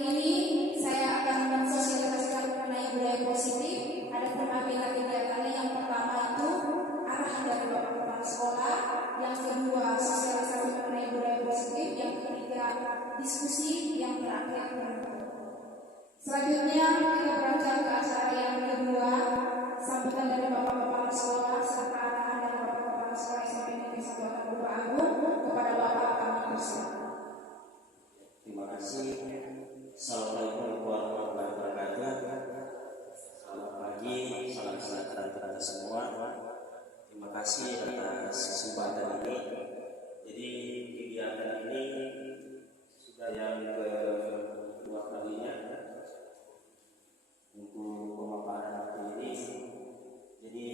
ini saya akan mensosialisasikan mengenai budaya positif. Ada berbagai kegiatannya. Yang pertama itu arahan dari Bapak Kepala Sekolah, yang kedua sosialisasi mengenai budaya positif, yang ketiga diskusi, yang terakhir penutup. Selanjutnya kita beranjak ke acara yang kedua, sambutan dari Bapak Kepala Sekolah serta arahan dari Bapak Kepala Sekolah SMP Negeri 1 Agung kepada Bapak kami persilakan. Terima kasih. Assalamualaikum warahmatullahi wabarakatuh. Selamat pagi, salam sejahtera semua. Terima kasih atas kesempatan ini. Jadi kegiatan ini sudah yang kedua kalinya untuk pemaparan waktu ini. Jadi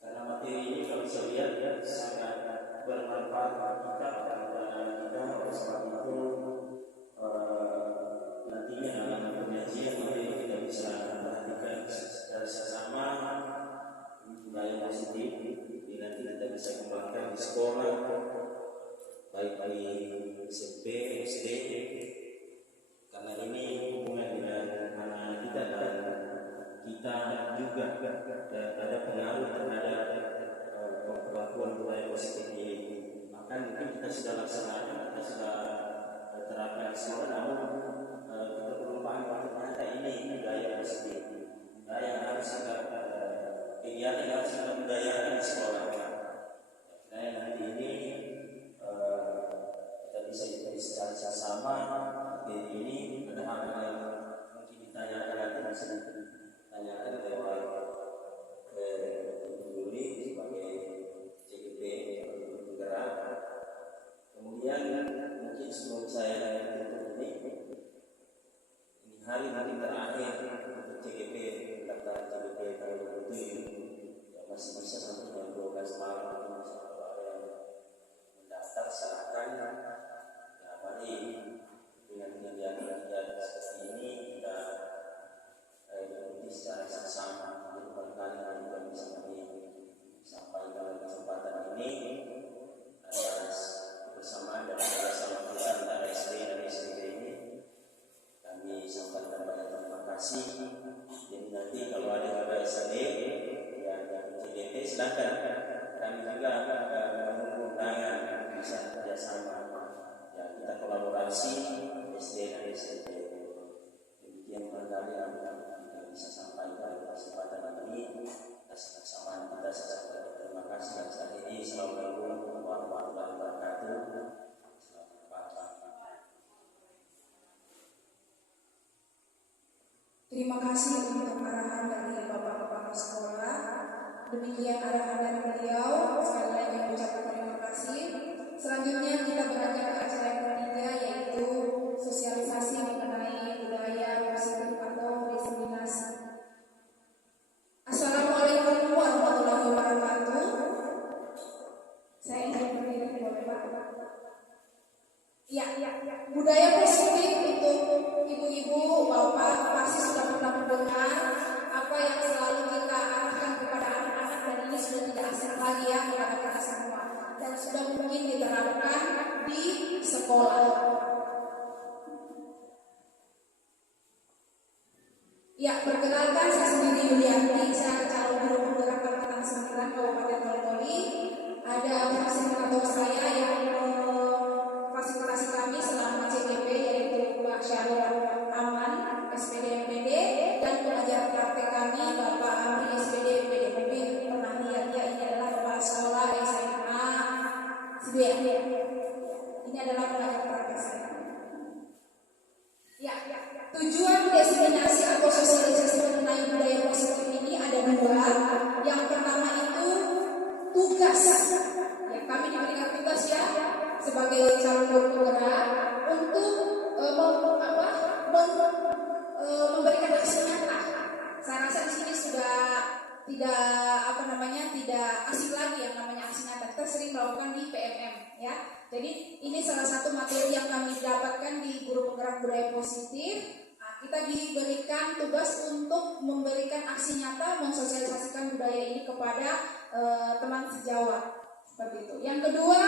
karena materi ini kalau bisa lihat ya sangat bermanfaat bagi kita. Oleh sebab itu nantinya dalam penyajian materi kita bisa perhatikan secara sesama budaya positif. Jadi nanti kita bisa kembangkan di sekolah, baik di SMP, SD, karena ini hubungan dengan anak-anak kita dan kita juga ada pengaruh terhadap perlakuan budaya positif ini. Maka mungkin kita sudah laksanakan, kita sudah terapkan di sekolah, namun kita perlu paham bahwa ternyata ini budaya positif, budaya yang harus kita kegiatan yang harus kita budayakan di sekolah. Nah nanti ini kita bisa ikuti secara sama. Ini ada hal-hal yang mungkin ditanyakan nanti bisa ditanyakan lewat peduli sebagai CGP untuk bergerak. Kemudian mungkin sebelum saya tutup ini hari-hari terakhir untuk CGP pendaftaran CGP tahun 2007 yang masih bisa sampai jam 12 malam masih ada yang mendaftar silahkan. Ya mari dengan kegiatan seperti ini kita ikuti secara sama. Jadi barangkali juga bisa kami sampaikan dalam kesempatan ini atas kebersamaan dan kerjasama kita antara SD dan SMP ini. Kami sampaikan banyak terima kasih. Jadi nanti kalau ada SD yang CGP silakan. Kami juga menunggu undangan bisa kerjasama. Ya kita kolaborasi SD dan SMP. Demikian barangkali yang kita bisa sampaikan pada kesempatan ini. Atas kebersamaan kita secara terima kasih dan saat ini assalamualaikum warahmatullahi wabarakatuh. Terima kasih untuk arahan dari Bapak Kepala Sekolah. Demikian arahan dari beliau. Sekali lagi mengucapkan terima kasih. Selanjutnya kita beranjak ke acara yang ketiga, yaitu sosialisasi mengenai budaya positif atau diskriminasi. Assalamualaikum warahmatullahi wabarakatuh. Saya ingin berdiri, boleh Pak? Ya. Budaya positif untuk ibu-ibu, bapak pasti sudah pernah mendengar apa yang selalu kita arahkan kepada anak-anak, dan ini sudah tidak asing lagi ya kepada kita semua, dan sudah mungkin diterapkan di sekolah. Ya, perkenalkan saya sendiri Yulianti, saya calon guru penggerak angkatan 9 Kabupaten Toli. Ada fasilitator saya yang fasilitasi kami selama CGP, yaitu Pak Syahrul Aman SPD MPD, dan pengajar praktek kami Bapak Amri SPD MPD. Mungkin pernah lihat ya, ini adalah kepala sekolah SMA Sidia. Ini adalah pengajar praktek saya. Ya. Tujuan destinasi atau sosialisasi mengenai budaya positif ini ada dua. Yang pertama itu tugas. Ya, kami diberikan tugas ya sebagai calon guru penggerak untuk memberikan aksi nyata. Saya rasa di sini sudah tidak asing lagi yang namanya aksi nyata. Kita sering melakukan di PMM ya. Jadi ini salah satu materi yang kami dapatkan di guru penggerak budaya positif. Kita diberikan tugas untuk memberikan aksi nyata mensosialisasikan budaya ini kepada teman sejawat seperti itu. Yang kedua,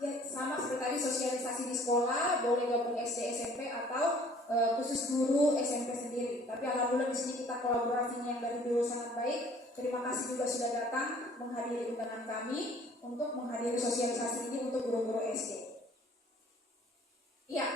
ya sama seperti tadi sosialisasi di sekolah, boleh gabung SD, SMP atau khusus guru SMP sendiri. Tapi alhamdulillah di sini kita kolaborasinya yang dari dulu sangat baik. Terima kasih juga sudah datang menghadiri undangan kami untuk menghadiri sosialisasi ini untuk guru-guru SD. Ya,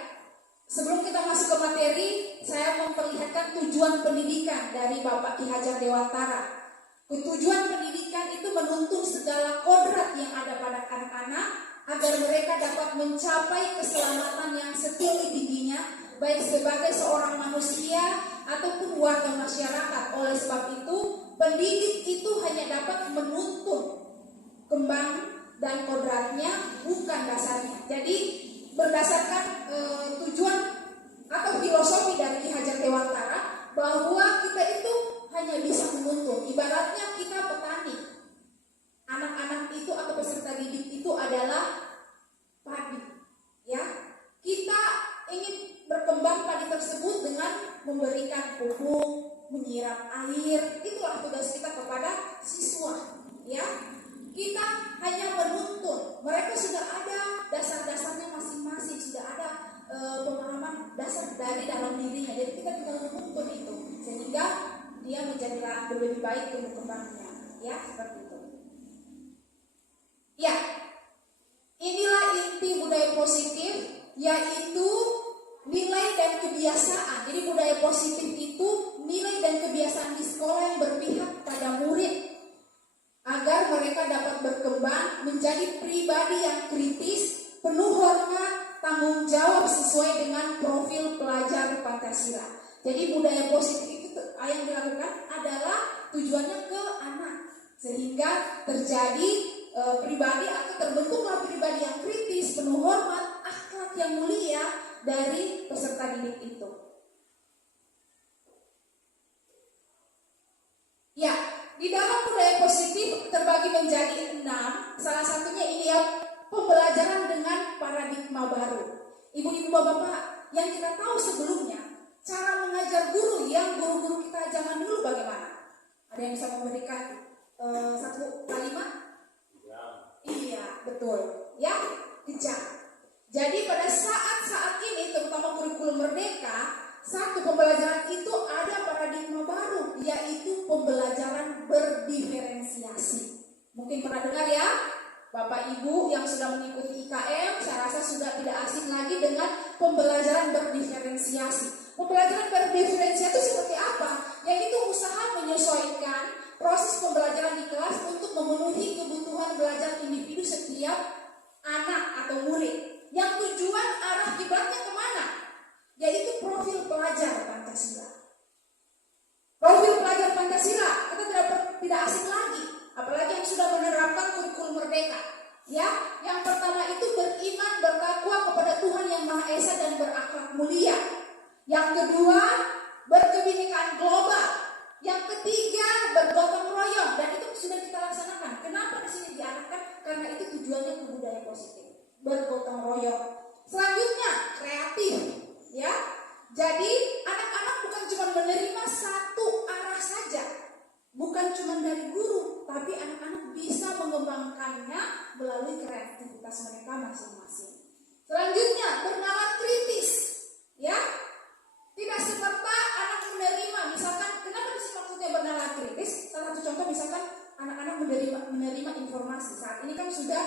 sebelum kita masuk ke materi, saya memperlihatkan tujuan pendidikan dari Bapak Ki Hajar Dewantara. Tujuan pendidikan itu menuntun segala kodrat yang ada pada anak-anak agar mereka dapat mencapai keselamatan yang setinggi-tingginya, baik sebagai seorang manusia ataupun warga masyarakat. Oleh sebab itu, pendidik itu hanya dapat menuntun kembang dan kodratnya, bukan dasarnya. Jadi berdasarkan tujuan atau filosofi dari Ki Hajar Dewantara, bahwa kita itu hanya bisa menuntun. Ibaratnya kita petani, anak-anak itu atau peserta didik itu adalah padi, ya. Kita ingin berkembang padi tersebut dengan memberikan pupuk, menyiram air. Itulah tugas kita kepada siswa, ya. Kita hanya menuntun. Mereka sudah ada dasar-dasarnya masing-masing, sudah ada pemahaman dasar dari dalam dirinya. Jadi kita tinggal menuntun itu sehingga dia menjadi lebih baik tumbuh kembangnya, ya, seperti itu. Ya, inilah inti budaya positif, yaitu nilai dan kebiasaan. Jadi budaya positif itu nilai dan kebiasaan di sekolah yang berpihak pada murid agar mereka dapat berkembang menjadi pribadi yang kritis, penuh hormat, tanggung jawab sesuai dengan profil pelajar Pancasila. Jadi budaya positif itu yang dilakukan adalah tujuannya ke anak, sehingga terjadi pribadi atau terbentuklah pribadi yang kritis, penuh hormat, akhlak yang mulia dari peserta didik itu. Ya, di dalam budaya positif terbagi menjadi 6. Salah satunya ini ya, pembelajaran dengan paradigma baru. Ibu-ibu, bapak-bapak, yang kita tahu sebelumnya, cara mengajar guru yang guru-guru kita zaman dulu bagaimana? Ada yang bisa memberikan satu kalimat? Iya, betul. Ya, kejam. Jadi pada saat-saat ini, terutama kurikulum merdeka, satu pembelajaran itu ada paradigma baru, yaitu pembelajaran berdiferensiasi. Mungkin pernah dengar ya, Bapak Ibu yang sudah mengikuti IKM, saya rasa sudah tidak asing lagi dengan pembelajaran berdiferensiasi. Pembelajaran berdiferensiasi itu seperti apa? Yaitu usaha menyesuaikan proses pembelajaran di kelas untuk memenuhi kebutuhan belajar individu setiap anak atau murid. Yang tujuan arah kiblatnya kemana? Yaitu profil pelajar Pancasila. Profil pelajar Pancasila kita tidak asing lagi, apalagi yang sudah menerapkan kurikulum merdeka. Ya, yang pertama itu beriman, bertakwa kepada Tuhan yang Maha Esa dan berakhlak mulia. Yang kedua, berkebinekaan global. Yang ketiga, bergotong royong, dan itu sudah kita laksanakan. Kenapa di sini diarahkan? Karena itu tujuannya ke budaya positif, bergotong royong. Selanjutnya, kreatif, ya. Jadi anak-anak bukan cuma menerima satu arah saja, bukan cuma dari guru, tapi anak-anak bisa mengembangkannya melalui kreativitas mereka masing-masing. Selanjutnya, bernalar kritis, ya. Tidak serta anak menerima, misalkan, kenapa sih maksudnya bernalar kritis? Salah satu contoh misalkan anak-anak menerima informasi. Saat ini kan sudah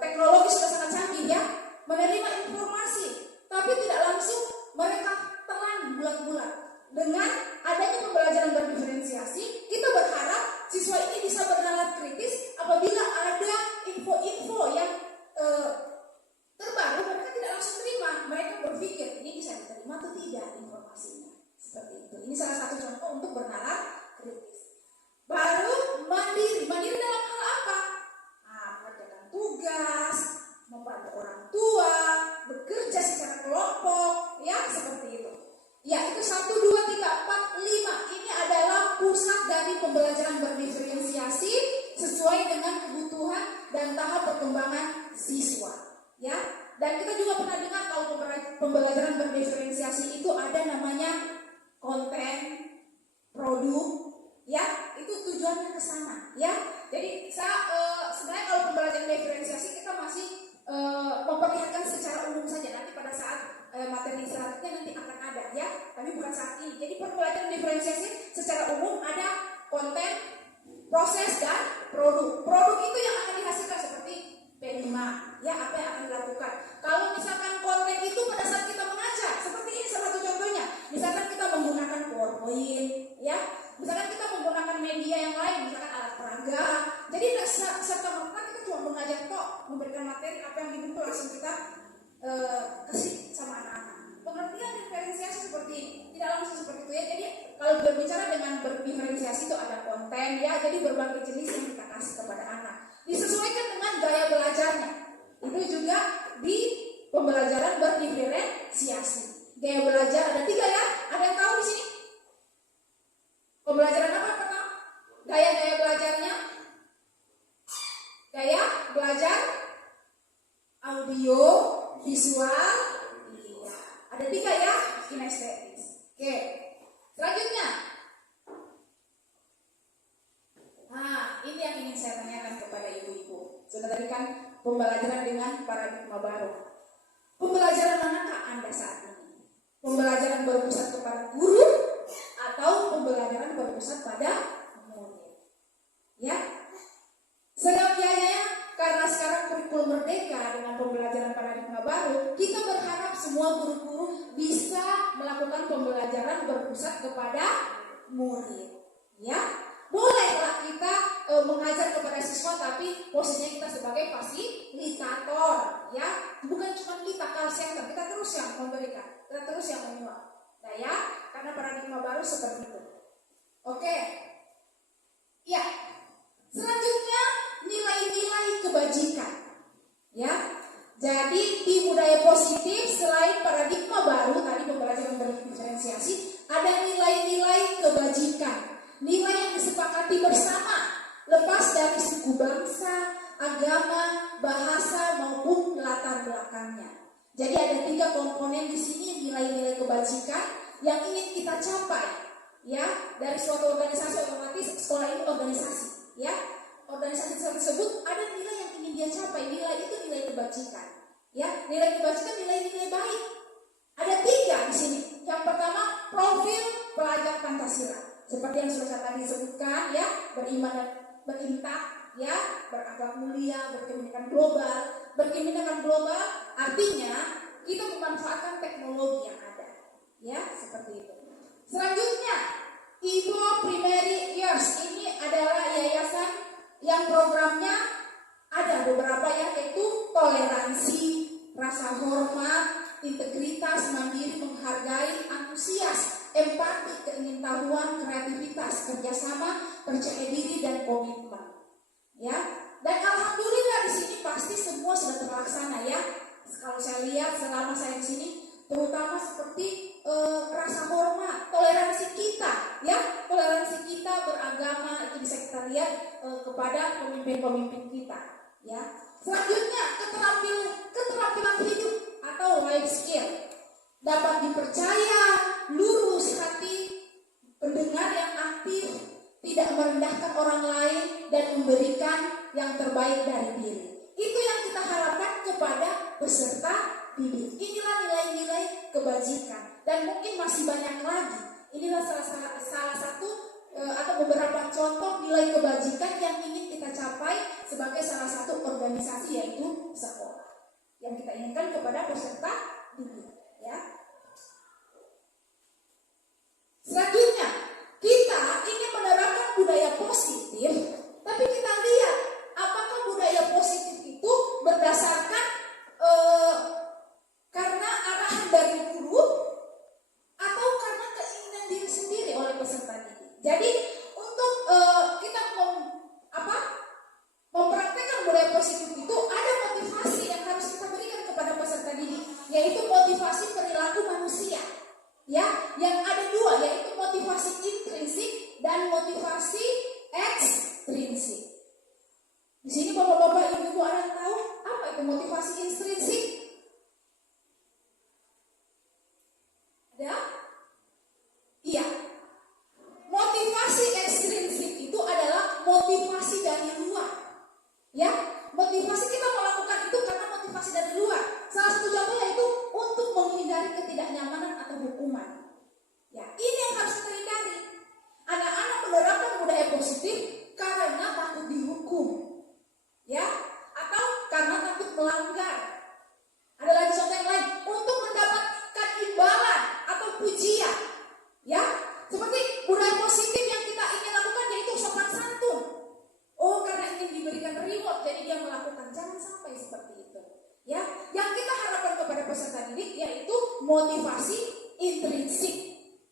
teknologi sudah sangat canggih ya, menerima informasi, tapi tidak langsung mereka telan bulat-bulat. Dengan adanya pembelajaran berdiferensiasi, kita berharap siswa ini bisa bernalar kritis apabila ada info-info yang terbaru, mereka tidak langsung terima, mereka berpikir ini bisa diterima atau tidak informasinya. Seperti itu. Ini salah satu contoh untuk bernalar kritis. Baru mandiri dalam hal apa? Mengerjakan tugas, membantu orang tua, bekerja secara kelompok, ya seperti itu. Ya, itu 1, 2, 3, 4, 5. Ini adalah pusat dari pembelajaran berdiferensiasi sesuai dengan kebutuhan dan tahap perkembangan siswa. Ya, dan kita juga pernah dengar kalau pembelajaran berdiferensiasi itu ada namanya konten, produk, ya, itu tujuannya ke sana, ya. Jadi sebenarnya kalau pembelajaran diferensiasi kita masih berbicara dengan berdiferensiasi itu ada konten ya, jadi berbagai jenis yang kita kasih kepada anak. Disesuaikan dengan gaya belajarnya. Itu juga di pembelajaran berdiferensiasi. Gaya belajar ada 3 ya. Ada yang tahu di sini? Pembelajaran apa pertama? Gaya belajarnya? Gaya belajar audio, visual, iya. Ada 3 ya, kinestetis. Oke. Selanjutnya. Nah, ini yang ingin saya tanyakan kepada ibu-ibu. Sudah tadi kan pembelajaran dengan paradigma baru. Pembelajaran manakah Anda saat ini? Pembelajaran berpusat kepada guru atau pembelajaran berpusat pada murid? Ya. Seyogyanya karena sekarang kurikulum merdeka dengan pembelajaran paradigma baru, kita berharap semua guru-guru bisa melakukan pembelajaran berpusat kepada murid. Ya, bolehlah kita mengajar kepada siswa, tapi posisinya kita sebagai fasilitator. Ya, bukan cuma kita call center, kita terus yang memberikan, kita terus yang menyuap. Nah ya, karena paradigma baru seperti itu. Oke, ya. Selanjutnya nilai-nilai kebajikan. Ya, jadi di budaya positif selain paradigma baru tadi pembelajaran berdiferensiasi, ada nilai-nilai kebajikan, nilai yang disepakati bersama, lepas dari suku bangsa, agama, bahasa maupun latar belakangnya. Jadi ada 3 komponen di sini nilai-nilai kebajikan yang ingin kita capai. Ya, dari suatu organisasi, otomatis sekolah ini organisasi. Ya, organisasi tersebut ada nilai yang ingin dia capai. Nilai itu nilai kebajikan. Ya, nilai kebajikan nilai-nilai baik. Ada 3 di sini. Yang pertama, profil pelajar Pancasila. Seperti yang sudah saya tadi sebutkan, ya, beriman dan berintak, ya, berakhlak mulia, berkebinekaan global. Berkebinekaan global artinya kita memanfaatkan teknologi yang ada. Ya, seperti itu. Selanjutnya, Ibo Primary Years ini adalah yayasan yang programnya ada beberapa ya, yaitu toleransi, rasa hormat, integritas, mandiri, menghargai, antusias, empati, keingintahuan, kreativitas, kerjasama, percaya diri dan komitmen. Ya, dan alhamdulillah di sini pasti semua sudah terlaksana ya. Kalau saya lihat selama saya di sini, terutama seperti rasa hormat, toleransi kita, ya, toleransi kita beragama itu bisa kita lihat kepada pemimpin-pemimpin kita, ya. Selanjutnya keterampilan hidup atau life skill, dapat dipercaya, lurus hati, pendengar yang aktif, tidak merendahkan orang lain dan memberikan yang terbaik dari diri. Itu yang kita harapkan kepada peserta didik. Inilah nilai-nilai kebajikan. Dan mungkin masih banyak lagi. Inilah salah satu atau beberapa contoh nilai kebajikan yang ingin kita capai sebagai salah satu organisasi, yaitu sekolah yang kita inginkan kepada peserta didik. Ya. Selanjutnya, kita ingin menerapkan budaya positif, tapi kita lihat apakah budaya positif itu berdasarkan karena arahan dari guru atau karena keinginan diri sendiri oleh peserta didik. Jadi untuk kita mempraktekkan budaya positif itu ada motivasi yang harus kita berikan kepada peserta didik, yaitu motivasi perilaku manusia. Ya, yang ada 2, yaitu motivasi intrinsik dan motivasi ekstrinsik. Di sini bapak-bapak, ibu-ibu ada yang tahu apa itu motivasi intrinsik? Ada? Iya. Motivasi ekstrinsik itu adalah motivasi dari luar. Ya, motivasi kita melakukan itu karena motivasi dari luar. Salah satu contohnya itu untuk menghindari ketidaknyamanan atau hukuman. Ya, ini yang harus kita hindari. Anak-anak menerapkan budaya positif karena takut dihukum. Ya, atau karena takut melanggar. Ada lagi contoh yang lain, untuk mendapatkan imbalan atau pujian. Ya, seperti budaya positif yang kita ingin lakukan yaitu sopan santun. Oh, karena ingin diberikan reward, jadi dia melakukan. Jangan sampai seperti itu. Ya, yang kita harapkan kepada peserta didik yaitu motivasi intrinsik.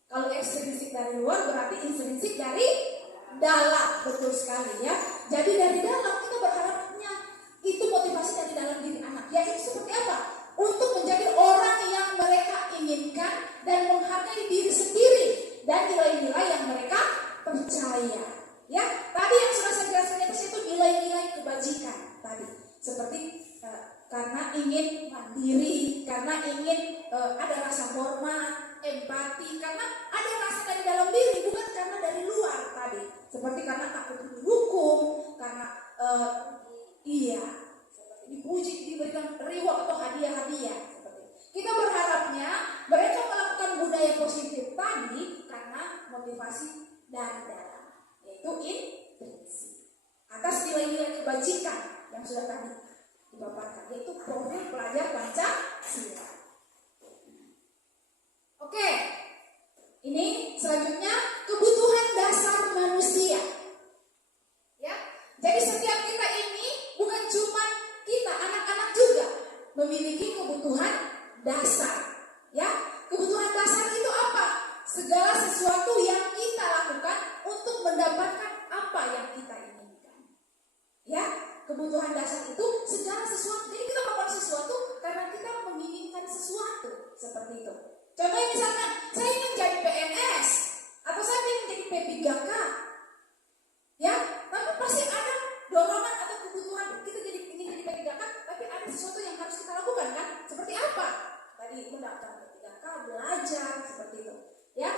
Kalau ekstrinsik dari dari luar berarti intrinsik dari dalam. Betul sekali ya. Jadi dari dalam kita berharapnya itu motivasi dari dalam diri anak. Yaitu seperti apa? Untuk menjadi orang yang mereka inginkan dan menghargai diri sendiri dan nilai-nilai yang mereka percaya. Ya, tadi yang sudah saya jelaskan itu nilai-nilai kebajikan tadi. Seperti karena ingin mandiri, karena ingin ada rasa hormat, empati, karena ada rasa dari dalam diri, bukan karena dari luar tadi. Seperti karena takut dihukum, karena seperti dipuji, diberikan reward atau hadiah-hadiah. Kita berharapnya mereka melakukan budaya positif tadi karena motivasi dari dalam, yaitu intrinsik atas nilai-nilai kebajikan yang sudah tadi dipaparkan, yaitu profil pelajar Pancasila. Oke, ini selanjutnya kebutuhan dasar manusia. Ya, jadi setiap kita ini bukan cuma kita, anak-anak juga memiliki kebutuhan dasar. Ya, kebutuhan dasar itu apa? Segala sesuatu yang kita lakukan untuk mendapatkan apa yang kita inginkan. Ya, kebutuhan dasar itu segala sesuatu. Jadi kita melakukan sesuatu karena kita menginginkan sesuatu. Seperti itu. Contohnya misalkan, saya ingin jadi PNS atau saya ingin jadi P3K. Ya, tapi pasti ada dorongan atau kebutuhan kita ingin jadi P3K, tapi ada sesuatu yang harus kita lakukan kan? Seperti apa? Tadi mendaftar P3K, belajar, seperti itu. Ya,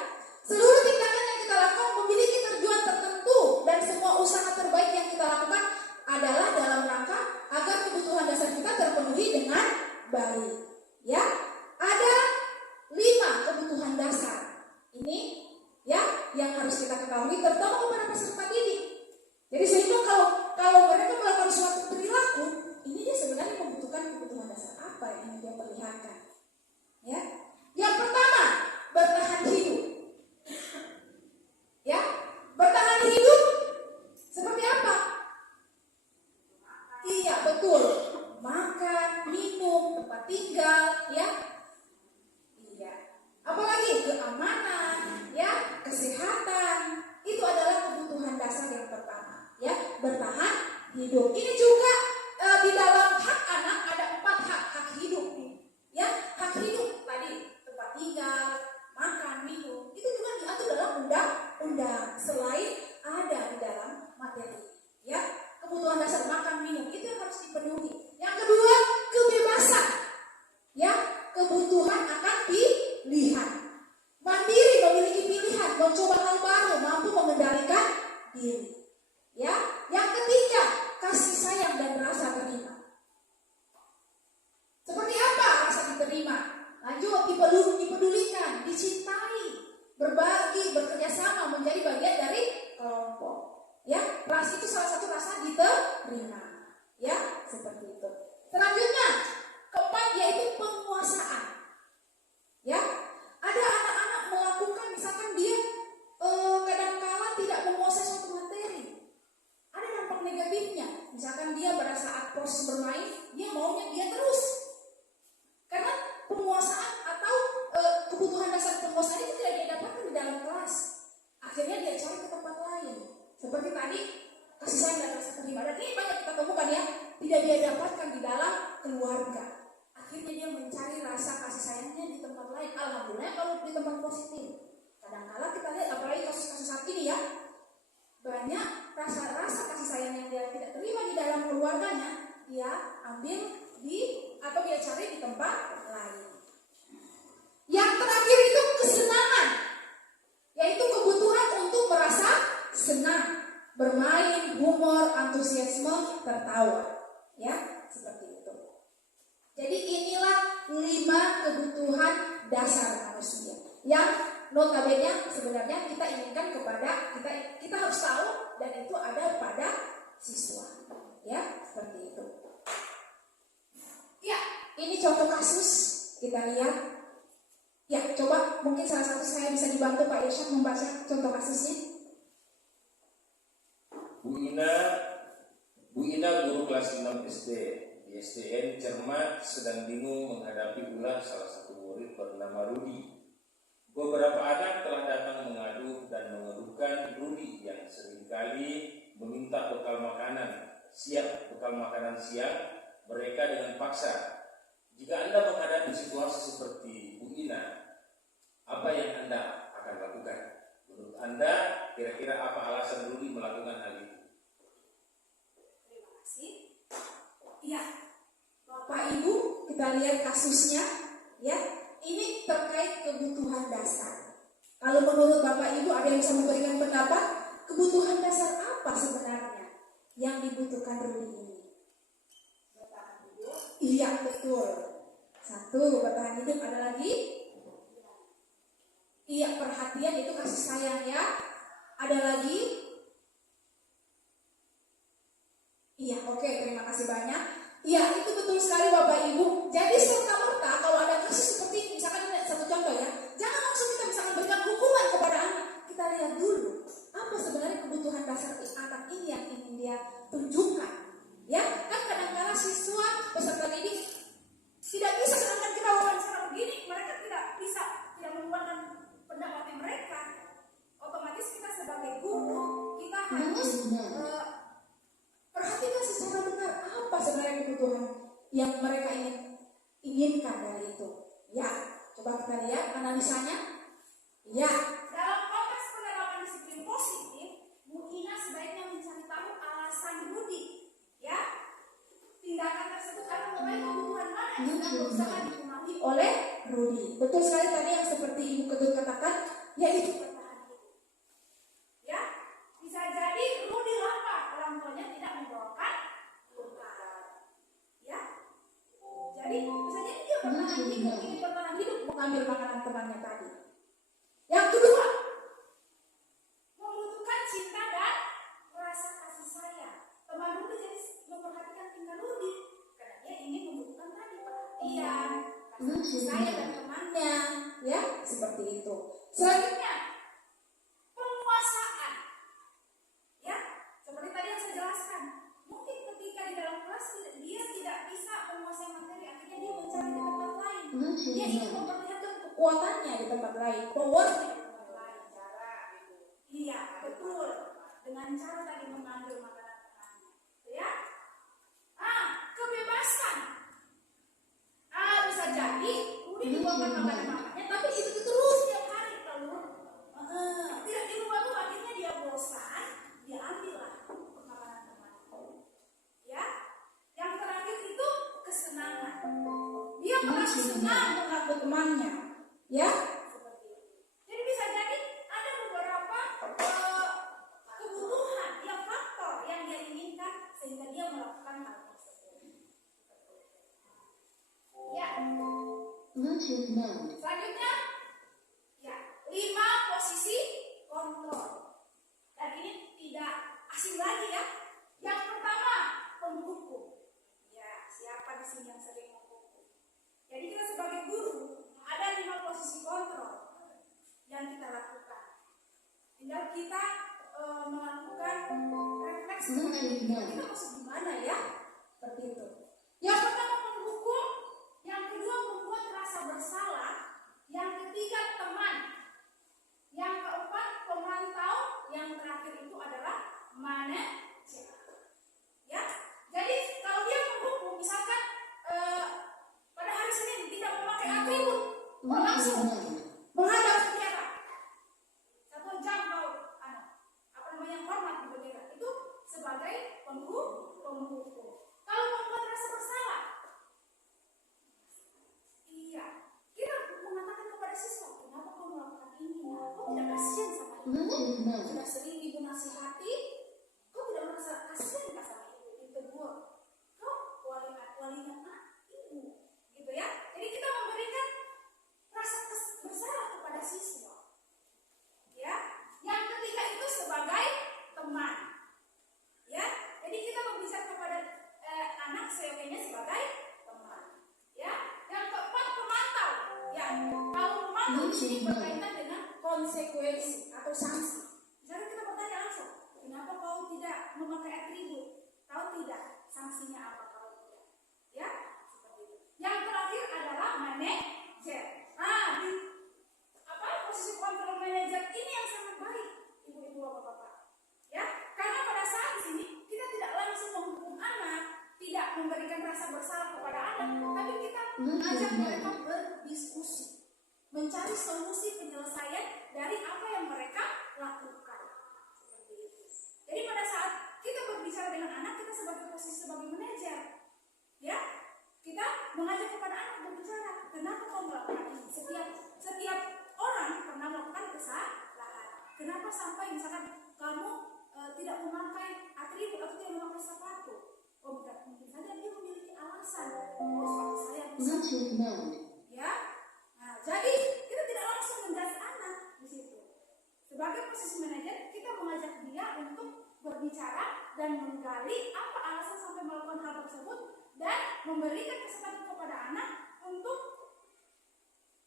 seluruh tindakan yang kita lakukan memiliki tujuan tertentu dan semua usaha terbaik yang kita lakukan adalah dalam rangka agar kebutuhan dasar kita terpenuhi dengan baik. Ya, ada 5 kebutuhan dasar ini ya yang harus kita ketahui, terutama kepada peserta didik. Jadi sehingga kalau mereka melakukan suatu perilaku, ini dia sebenarnya membutuhkan kebutuhan dasar apa yang ingin dia perlihatkan. Ya, yang pertama bertahan hidup. Ya, bertahan hidup seperti apa? Iya betul, makan, minum, tempat tinggal, ya. Iya. Apalagi keamanan, ya, kesehatan, itu adalah kebutuhan dasar yang pertama, ya, bertahan hidup. Ini juga di dalam hak anak ada 4 hak hidup, ya, hak hidup tadi tempat tinggal, makan, minum, itu juga diatur dalam undang-undang. Selain ada di dalam materi, ya, kebutuhan dasar makan, minum itu yang harus dipenuhi. Yang kedua, kebebasan, ya, kebutuhan akan pilihan. Mandiri, memiliki pilihan, mencoba hal baru, mampu mengendalikan diri. Ya, yang ketiga, kasih sayang dan rasa terima. Seperti apa rasa diterima? Lanjut, dipedulikan, dicintai, berbagi, bekerja sama, menjadi bagian dari kelompok. Ya, rasa itu salah satu rasa diterima. Ya, seperti itu. Selanjutnya, keempat yaitu penguasaan. Ya, ada anak-anak melakukan misalkan dia kadang-kala tidak menguasai suatu materi. Ada dampak negatifnya. Misalkan dia pada saat proses bermain, dia maunya dia terus. Karena penguasaan atau kebutuhan dasar penguasaan itu tidak didapatkan di dalam kelas. Akhirnya dia cari ke tempat lain. Seperti tadi, kasih sayang dan rasa terima. Dan ini banyak kita temukan ya, tidak dia dapatkan di dalam keluarga. Akhirnya dia mencari rasa kasih sayangnya di tempat lain. Alhamdulillah kalau di tempat positif. Kadang-kala kita lihat, apalagi kasus-kasus saat ini ya, banyak rasa kasih sayang yang dia tidak terima di dalam keluarganya, dia ambil atau dia cari di tempat lain. Yang terakhir itu kesenangan, yaitu kebutuhan untuk merasa senang, bermain, humor, antusiasme, tertawa, ya, seperti itu. Jadi inilah 5 kebutuhan dasar manusia yang notabene sebenarnya kita inginkan kepada kita harus tahu dan itu ada pada siswa, ya, seperti itu. Ya, ini contoh kasus kita lihat. Ya, coba mungkin salah satu saya bisa dibantu Pak Irsyad membaca contoh kasusnya. Bu Ina guru kelas 6 SD di SDN Cermat sedang bingung menghadapi ulah salah satu murid bernama Rudi. Beberapa anak telah datang mengadu seringkali meminta bekal makanan siang mereka dengan paksa. Jika Anda menghadapi situasi seperti Bu Ina, apa yang Anda akan lakukan? Menurut Anda, kira-kira apa alasan Rudi melakukan hal itu? Terima kasih. Ya, Bapak Ibu, kita lihat kasusnya, ya. Ini terkait kebutuhan dasar. Kalau menurut Bapak Ibu ada yang bisa memberikan pendapat, kebutuhan dasar apa sebenarnya yang dibutuhkan Rudi ini? Bertahan hidup. Iya, betul. Satu, bertahan hidup. Ada lagi? Iya, perhatian itu kasih sayang ya. Ada lagi? Iya, oke, terima kasih banyak. Iya, itu betul sekali Bapak Ibu. Jadi serta-merta kalau ada kasus seperti ini, misalkan ini satu contoh ya, jangan langsung kita misalkan berikan hukuman kepada anak. Kita lihat dulu apa sebenarnya kebutuhan dasar anak ini yang ingin dia tunjukkan. Ya, kan kadang-kadang siswa peserta didik tidak bisa, sedangkan kita wawancara begini, mereka tidak bisa, tidak mengeluarkan pendapatnya mereka. Otomatis kita sebagai guru, kita harus perhatikan secara benar apa sebenarnya kebutuhan yang mereka inginkan dari itu. Ya, coba kita lihat analisanya. Ya, dalam konteks penerapan disiplin positif, Bu Ina sebaiknya mencari tahu alasan Rudi. Ya, tindakan tersebut akan meraih kebutuhan mana yang sedang berusaha dipenuhi oleh Rudi. Betul sekali tadi yang seperti Ibu Ketut katakan, yaitu bertahan hidup. Ya, bisa jadi Rudi lapar, orang tuanya tidak membawakan bekal. Ya, jadi bisa jadi dia bertahan hidup, ingin bertahan hidup mengambil makanan temannya tadi. Yang kedua, membutuhkan cinta dan rasa kasih sayang. Teman Rudi jadi memperhatikan tingkah Rudi karena dia ingin membutuhkan tadi perhatian, kasih sayang dan temannya, ya seperti itu. Selanjutnya, penguasaan, ya seperti tadi yang saya jelaskan. Mungkin ketika di dalam kelas dia tidak bisa menguasai materi, akhirnya dia mencari di tempat lain. Dia ingin memperlihatkan kekuatannya di tempat lain, powernya di tempat lain. Iya, betul. Dengan cara tadi mengambil makanan temannya, ya. Kebebasan. Bisa jadi Rudi membawakan makanan-makanannya, tapi itu terus tiap hari telur. Tidak dirubah-rubah, akhirnya dia bosan, dia ambillah makanan temannya. Ya, yang terakhir itu kesenangan. Dia merasa senang mengaku temannya, ya. Seperti itu. Jadi bisa jadi ada beberapa kebutuhan, ya faktor yang dia inginkan sehingga dia melakukan hal tersebut. Ya. Selanjutnya, ya 5 posisi kontrol. Dan ini tidak asing lagi ya. Yang pertama, penghukum. Ya, siapa di sini yang sering menghukum? Jadi kita sebagai guru ada 5 posisi kontrol yang kita lakukan. Tinggal kita melakukan refleksi. Kita masuk di mana ya? Seperti itu. Yang pertama penghukum, yang kedua membuat rasa bersalah, yang ketiga teman, yang keempat pemantau, yang terakhir itu adalah manajer. Ya, jadi kalau dia menghukum, misalkan pada hari Senin tidak memakai atribut, langsung menghadap bendera 1 jam kau hormat di bendera, itu sebagai penghukum. Kalau membuat rasa bersalah, iya, kita mengatakan kepada siswa, kenapa kau melakukan ini? Kau tidak kasihan sama ibu? Sudah sering ibu nasihati, kau tidak merasa kasihan sama ibu? Ditegur, kau walinya ibu, gitu ya. Jadi kita memberikan rasa bersalah kepada siswa. Ya, yang ketiga itu sebagai teman. Ya, jadi kita berbicara kepada anak seyogianya sebagai teman. Ya, yang keempat pemantau. Ya, kalau pemantau di sini berkaitan dengan konsekuensi atau sanksi. Misalnya kita bertanya langsung, kenapa kau tidak memakai atribut? Tahu tidak sanksinya apa kalau tidak? Ya, seperti itu. Yang terakhir adalah manajer. Posisi kontrol manajer ini yang sangat baik, ibu-ibu bapak-bapak. kasih solusi penyelesaian dari apa yang mereka lakukan. Seperti itu. Jadi pada saat kita berbicara dengan anak, kita sebagai posisi sebagai manajer, ya, kita mengajak kepada anak berbicara, kenapa kau melakukan ini? Setiap orang pernah melakukan kesalahan. Kenapa sampai misalkan kamu tidak memakai atribut atau tidak memakai sepatu? Oh, mungkin saja dia memiliki alasan. Oh, sepatu saya rusak. Ya, nah, jadi kita tidak langsung menjudge anak di situ. Sebagai posisi manajer, kita mengajak dia untuk berbicara dan menggali apa alasan sampai melakukan hal tersebut dan memberikan kesempatan kepada anak untuk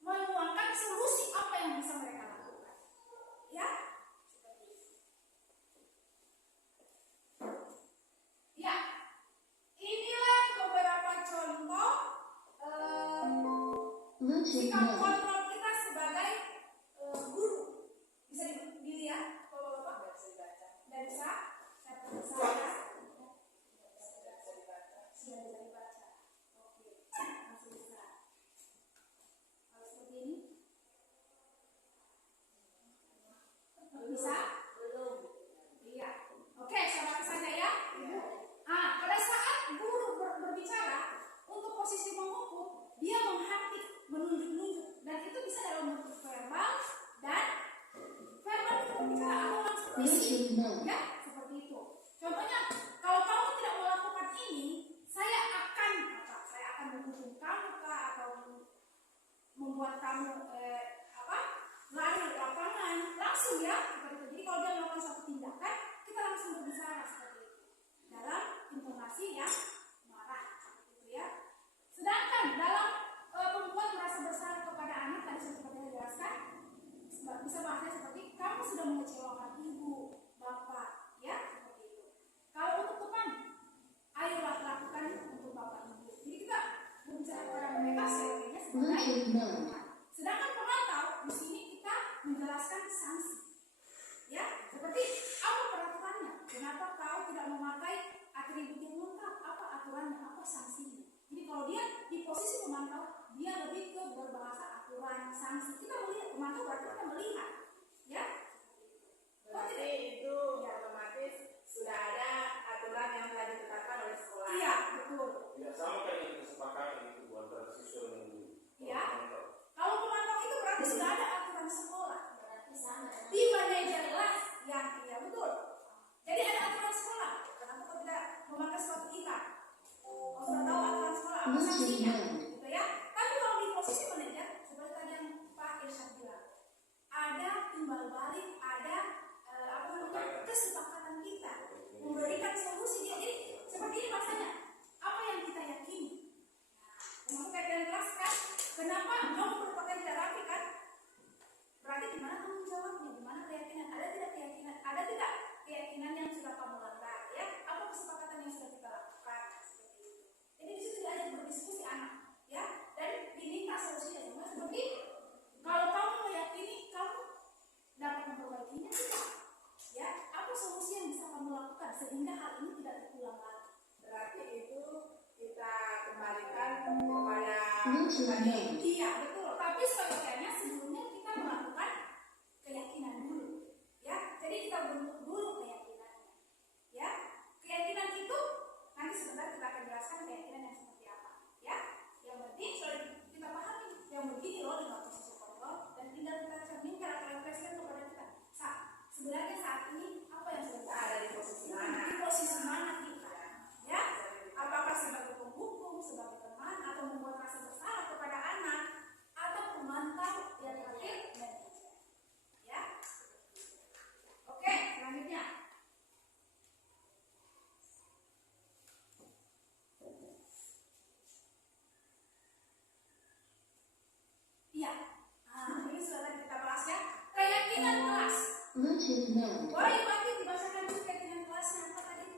menuangkan solusi apa yang bisa mereka lakukan. Ya, seperti itu. Ya, inilah beberapa contoh sikap kontrol kita sebagai guru. Bisa dilihat, Bapak-bapak? Tidak bisa? Saya sudah bisa dibaca. Oke, masih bisa. Kalau seperti ini? Bisa? Belum. Iya. Oke, saya baca saja ya. Pada saat guru berbicara untuk posisi menghukum, dia menghakik, menunjuk-nunjuk, dan itu bisa dalam bentuk verbal dan verbal itu berbicara atau langsung isi. Ya, seperti itu. Contohnya, kalau kamu tidak melakukan ini, saya akan menghukum kamu kah, atau membuat kamu lari di lapangan langsung, ya, seperti itu. Jadi kalau dia melakukan suatu tindakan, kita langsung berbicara seperti itu dalam intonasi yang marah, seperti itu, ya. Sedangkan dalam membuat merasa bersalah kepada anak, tadi seperti yang dijelaskan, bisa bahasanya seperti kamu sudah mengecewakan ibu, bapak, ya, seperti itu. Kalau untuk teman, ayolah lakukan untuk bapak ibu. Jadi kita berbicara kepada mereka sebagai teman. Sedangkan pemantau di sini kita menjelaskan sanksi, ya, seperti apa peraturannya, kenapa kau tidak memakai atribut yang lengkap, apa aturannya, apa sanksinya. Jadi kalau dia di posisi pemantau, dia lebih ke berbahasa aturan, sanksi. Kita melihat pemantau berarti kita melihat, ya. Berarti itu otomatis sudah ada aturan yang telah ditetapkan oleh sekolah. Iya, betul. Ya, sama kayak yang kesepakatan itu buat siswa dan guru. Ya. Kalau pemantau itu berarti sudah ada aturan sekolah. Berarti sama. Di manajer kelas, ya, iya betul. Jadi ada aturan sekolah. Kenapa kau tidak memakai sepatu hitam? Kau sudah tahu aturan sekolah apa sanksinya, gitu ya. Tapi kalau di posisi manajer, seperti tadi yang Pak Irsyad bilang, ada timbal balik, ada kesepakatan kita memberikan solusi dia. Jadi seperti ini bahasanya, apa yang kita yakini. Termasuk kayak kalian jelaskan, kenapa kamu berpakaian tidak rapi kan? Berarti di mana tanggung jawabnya, di mana keyakinan? Ada tidak keyakinan yang sudah kamu langgar, ya? Apa kesepakatan yang sudah kita lakukan? Seperti itu. Jadi di situ diajak berdiskusi anak, ya, dan diminta solusinya. Cuma seperti kalau kamu meyakini kamu dapat memperbaikinya, tidak, ya? Apa solusi yang bisa kamu lakukan sehingga hal ini tidak terulang lagi? Berarti itu kita kembalikan kepada Iya, betul. Tapi sebagiannya sebelumnya kita melakukan keyakinan dulu, ya. Jadi kita bentuk dulu keyakinannya, ya. Keyakinan itu nanti sebentar kita akan jelaskan keyakinan yang seperti apa, ya. Yang penting sudah kita pahami yang begini loh dengan posisi kontrol, dan tinggal kita cerminkan atau refleksikan kepada kita. Sebenarnya saat ini apa yang sudah ada di posisi mana? Di posisi mana kita, ya? Apakah sebagai penghukum, sebagai teman, atau membuat rasa bersalah kepada anak, atau pemantau yang terakhir manajer, ya? Oke, selanjutnya. Iya, ini sudah kita bahas, ya. Keyakinan kelas. Boleh Ibu dibacakan dulu keyakinan kelasnya apa tadi?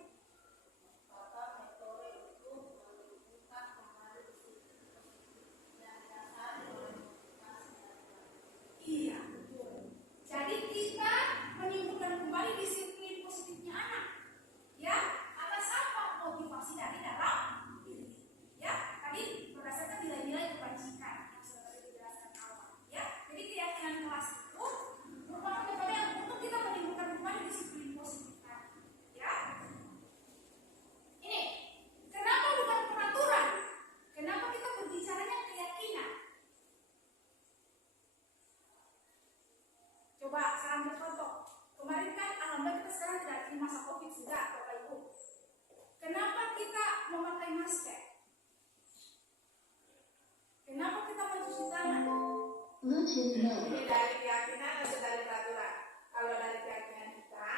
Iya, betul. Jadi kita menimbulkan kembali disiplin positifnya anak, ya, atas apa motivasi dari dalam diri, ya. Tadi berdasarkan nilai-nilai kebajikan yang sudah tadi dijelaskan awal, ya. Jadi di masa COVID juga, Bapak Ibu. Kenapa kita memakai masker? Kenapa kita mencuci tangan? Ini dari keyakinan atau dari peraturan? Kalau dari keyakinan kita,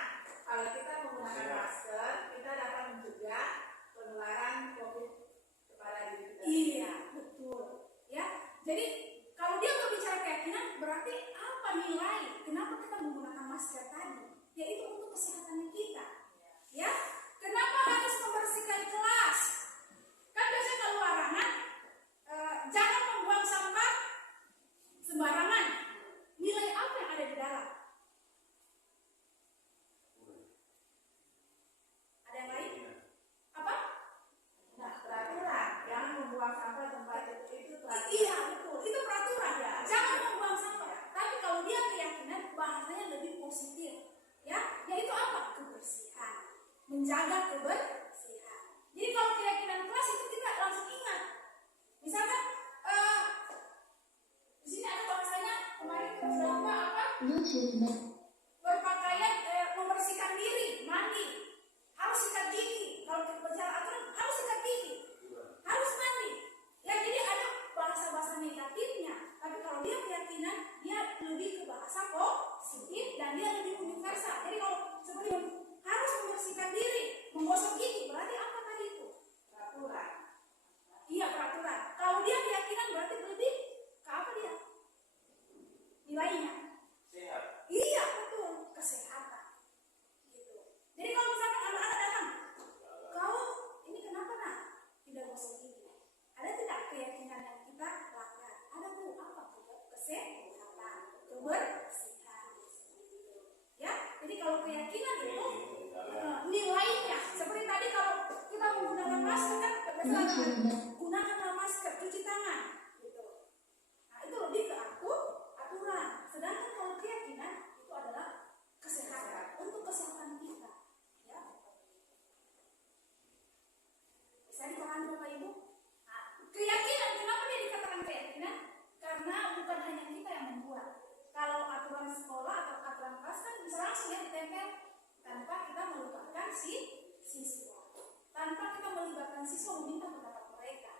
kalau kita menggunakan masker, kita dapat mencegah penularan COVID kepada diri kita. Iya, betul. Ya, jadi kalau dia berbicara keyakinan, berarti apa nilai? Kenapa kita menggunakan masker tadi? Yaitu untuk kesehatan kita. Ya, kenapa harus membersihkan kelas? Kan biasanya kalau larangan, jangan membuang sampah sembarangan. Nilai apa yang ada di dalam? Ada yang lain? Apa? Nah, peraturan jangan membuang sampah di tempat itu peraturan. Iya, betul. Itu peraturan. Jangan membuang sampah. Tapi kalau dia keyakinan, bahasanya lebih positif. Ya, yaitu apa? Kebersihan. Menjaga kebersihan. Jadi kalau keyakinan kelas itu kita langsung ingat. Misalkan di sini ada bahasanya kemarin kita sudah lupa apa? Berpakaian, membersihkan diri, mandi, harus sikat gigi. Kalau kita bicara aturan harus sikat gigi, harus mandi. Ya, jadi ada bahasa-bahasa negatifnya. Tapi kalau dia keyakinan, dia lebih ke bahasa positif dan dia lebih universal. Jadi kalau seperti harus membersihkan diri, menggosok gigi, berarti apa tadi itu? Peraturan. Iya, peraturan. Kalau dia keyakinan berarti lebih ke apa dia? Nilainya. Sehat. Iya, betul, kesehatan. Gitu. Jadi kalau misalkan anak-anak datang, kau ini kenapa nak tidak gosok gigi? Ada tidak keyakinan yang kita lakukan? Ada tuh apa? Kesehatan, kebersihan. Ya, jadi kalau keyakinan itu nilainya seperti tadi kalau kita menggunakan masker kan berdasarkan gunakanlah masker, cuci tangan. Gitu. Nah, itu lebih ke aturan. Sedangkan kalau keyakinan itu adalah kesehatan, untuk kesehatan kita. Ya. Bisa dipahami Bapak Ibu? Nah, keyakinan, kenapa dia dikatakan keyakinan? Karena bukan hanya kita yang membuat. Kalau aturan sekolah atau aturan kelas kan bisa langsung ya ditempel tanpa kita melibatkan siswa. Tanpa kita melibatkan siswa meminta pendapat mereka.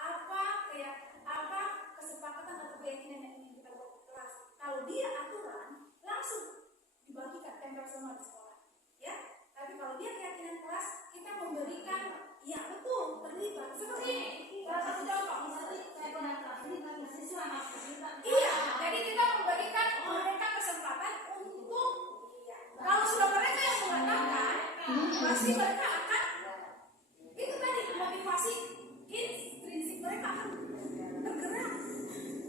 Apa kesepakatan atau keyakinan yang ingin kita buat di kelas? Kalau dia aturan, langsung dibagikan tempel semua di sekolah. Ya, tapi kalau dia keyakinan kelas, kita memberikan, ya betul, terlibat. Seperti ini, salah satu contoh, misalnya saya pendapat siswa iya, jadi kita memberikan mereka kesempatan untuk, kalau sudah mereka yang mengatakan, pasti mereka akan, itu tadi motivasi intrinsik mereka akan bergerak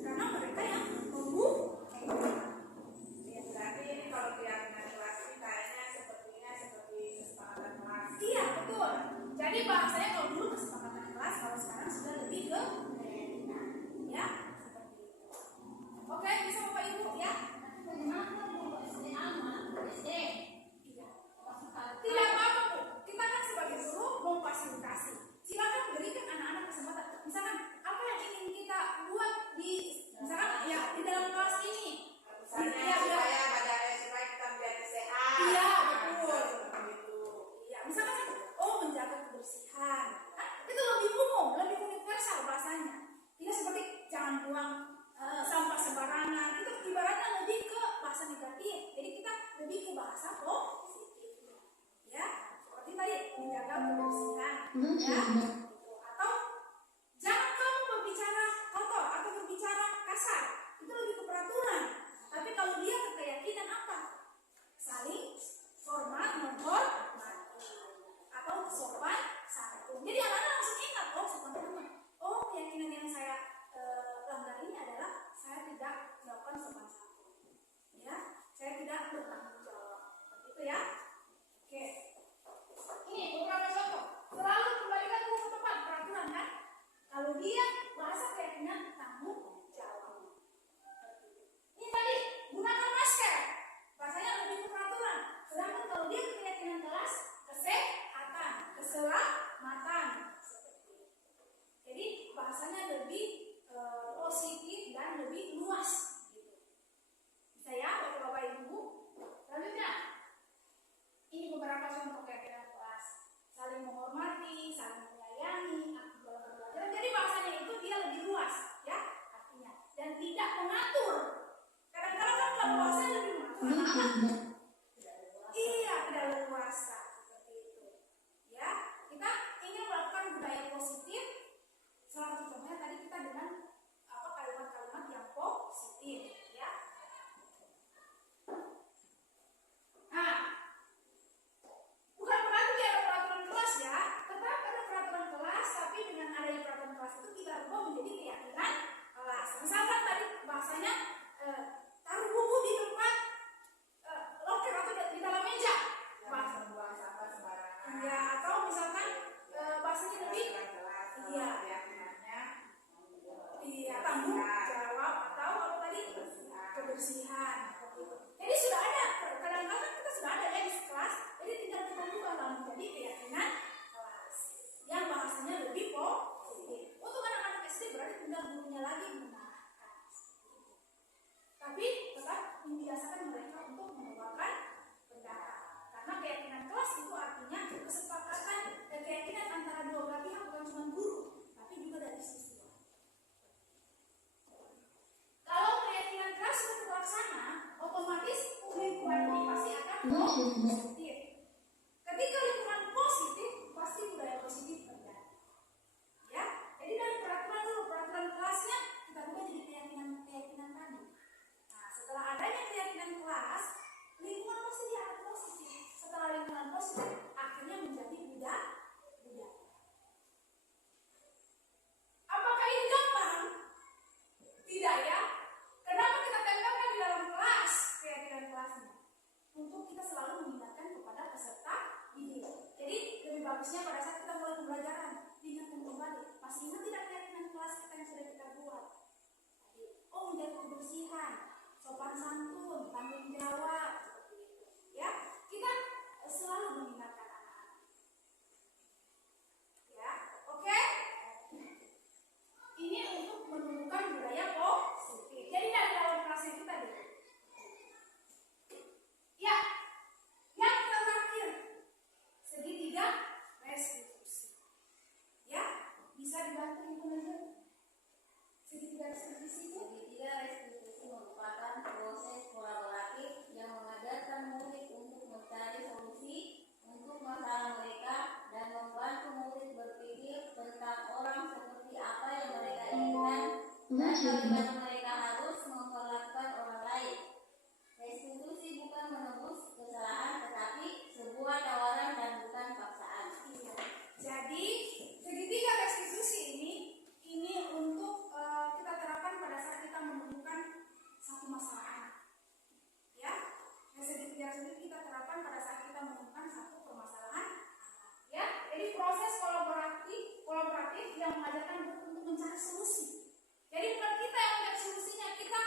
karena mereka yang Ya, berarti ini kalau keyakinan kelas ini kayaknya sepertinya seperti kesepakatan kelas. iya betul. Jadi bahasanya kalau dulu kesepakatan kelas, kalau sekarang sudah lebih ke keyakinan, ya seperti itu. Oke, bisa Bapak Ibu ya? Iya. Tidak apa-apa Bu, kita kan sebagai guru memfasilitasi. Silakan berikan anak-anak kesempatan. Misalkan apa yang ingin kita buat di, misalkan ya di dalam kelas ini. Misalnya supaya kita menjadi sehat. Iya, betul. Seperti itu. Ya, misalkan menjaga kebersihan. Kan itu lebih umum, lebih universal bahasanya. Tidak seperti jangan buang sampah sembarangan. Itu ibaratnya lebih ke bahasa negatif. Jadi kita lebih ke bahasa positif. Ya, seperti tadi menjaga kebersihan. Ya. Atau jangan kamu berbicara kotor atau berbicara kasar. Itu lebih ke peraturan. Tapi kalau dia ke keyakinan apa? Saling hormat, menghormati, atau sopan santun. Jadi anak-anak langsung ingat, sopan santun. Keyakinan yang saya langgar ini adalah saya tidak melakukan sopan santun. Ya, saya tidak bertanggung jawab. Begitu ya. Oke. Ini beberapa contoh. Selalu kembalikan buku tepat peraturan kan. Kalau dia bahasa keyakinan tanggung jawab. Ini tadi gunakan masker. Bahasanya lebih ke peraturan. Sedangkan kalau dia keyakinan kelas, kesehatan, keselamatan. Jadi bahasanya lebih positif dan lebih luas. Bisa ya, Bapak Ibu. Selanjutnya, ini beberapa tidak mengatur. Kadang-kadang kan kalau puasa lebih mengatur anak-anak. Iya, tidak leluasa seperti itu. Ya, kita ingin melakukan budaya positif. Salah satu contohnya tadi kita dengan kalimat-kalimat yang positif, ya. Nah, bukan berarti ada peraturan kelas ya, tetap ada peraturan kelas, tapi dengan adanya peraturan kelas itu kita rubah menjadi keyakinan kelas. Misalkan tadi bahasanya taruh buku di tempat loker atau di dalam meja. Jangan buang sampah sembarangan. Ya, atau misalkan bahasanya lebih iya, iya tanggung jawab atau apa tadi kebersihan. Jadi sudah ada, kadang-kadang kita sudah ada ya di kelas, jadi tinggal kita ubah menjadi keyakinan kelas yang bahasanya lebih positif. Untuk anak-anak SD berarti tinggal gurunya lagi mengarahkan. Tapi tetap membiasakan mereka untuk mengeluarkan pendapat. Karena keyakinan kelas itu artinya kesepakatan dan keyakinan antara dua belah pihak, bukan cuma guru, tapi juga dari siswa. Kalau keyakinan kelas sudah terlaksana, otomatis lingkungan ini pasti akan positif. Ketika lingkungan positif, pasti budaya positif terjadi. Ya, jadi dari peraturan dulu, peraturan kelasnya kita ubah jadi keyakinan tadi. Nah, setelah adanya keyakinan kelas, lingkungan pasti dia akan positif. Setelah lingkungan positif, akhirnya menjadi budaya. Apakah ini gampang? Tidak ya. Kenapa kita tempelkan di dalam kelas keyakinan kelasnya? Untuk kita selalu mengingatkan kepada peserta didik. Jadi lebih bagusnya pada saat kita mulai pembelajaran, diingatkan kembali. Masih ingat tidak keyakinan kelas kita yang sudah kita buat? Oh, menjaga kebersihan, sopan santun, tanggung jawab, seperti itu. Ya, kita selalu mengingatkan anak-anak. Ya, oke? Ini untuk menumbuhkan budaya positif. Jadi dari dalam kelasnya kita deh. Ya, yang terakhir segitiga restitusi. Ya, bisa dibantu teman-teman. Segitiga restitusi itu. Segitiga restitusi merupakan proses kolaboratif yang mengajarkan murid untuk mencari solusi untuk masalah mereka dan membantu murid berpikir tentang orang seperti apa yang mereka inginkan dan bagaimana mereka harus memperlakukan orang lain. Restitusi bukan menebus kesalahan, tetapi sebuah tawaran dan bukan paksaan. Jadi segitiga restitusi ini untuk kita terapkan pada saat kita menemukan satu masalah anak. Ya, segitiga restitusi kita terapkan pada saat kita menemukan satu permasalahan anak. Ya, jadi proses kolaboratif yang mengajarkan untuk mencari solusi. Jadi bukan kita yang mencari solusinya, kita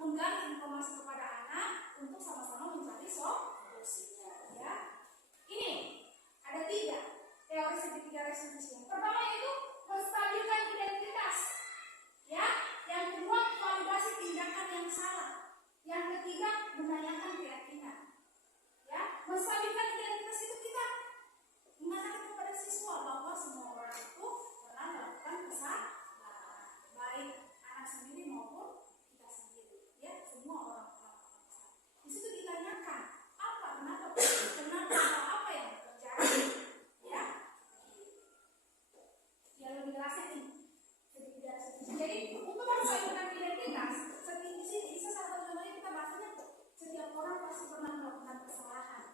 menggali informasi kepada anak untuk sama-sama mencari solusinya. Ya, ini ada 3 teori segitiga restitusi. Yang pertama itu menstabilkan identitas. Ya, yang kedua validasi tindakan yang salah. Yang ketiga menanyakan keyakinan. Ya, menstabilkan identitas itu kita mengatakan kepada siswa bahwa semua orang itu pernah melakukan kesalahan, baik anak sendiri maupun kita sendiri. Ya, semua orang pernah melakukan kesalahan. Di situ ditanyakan kenapa apa yang terjadi. Ya, yang lebih jelasnya ini. Jadi untuk menstabilkan identitas, bisa salah satu contohnya kita bahasanya setiap orang pasti pernah melakukan kesalahan.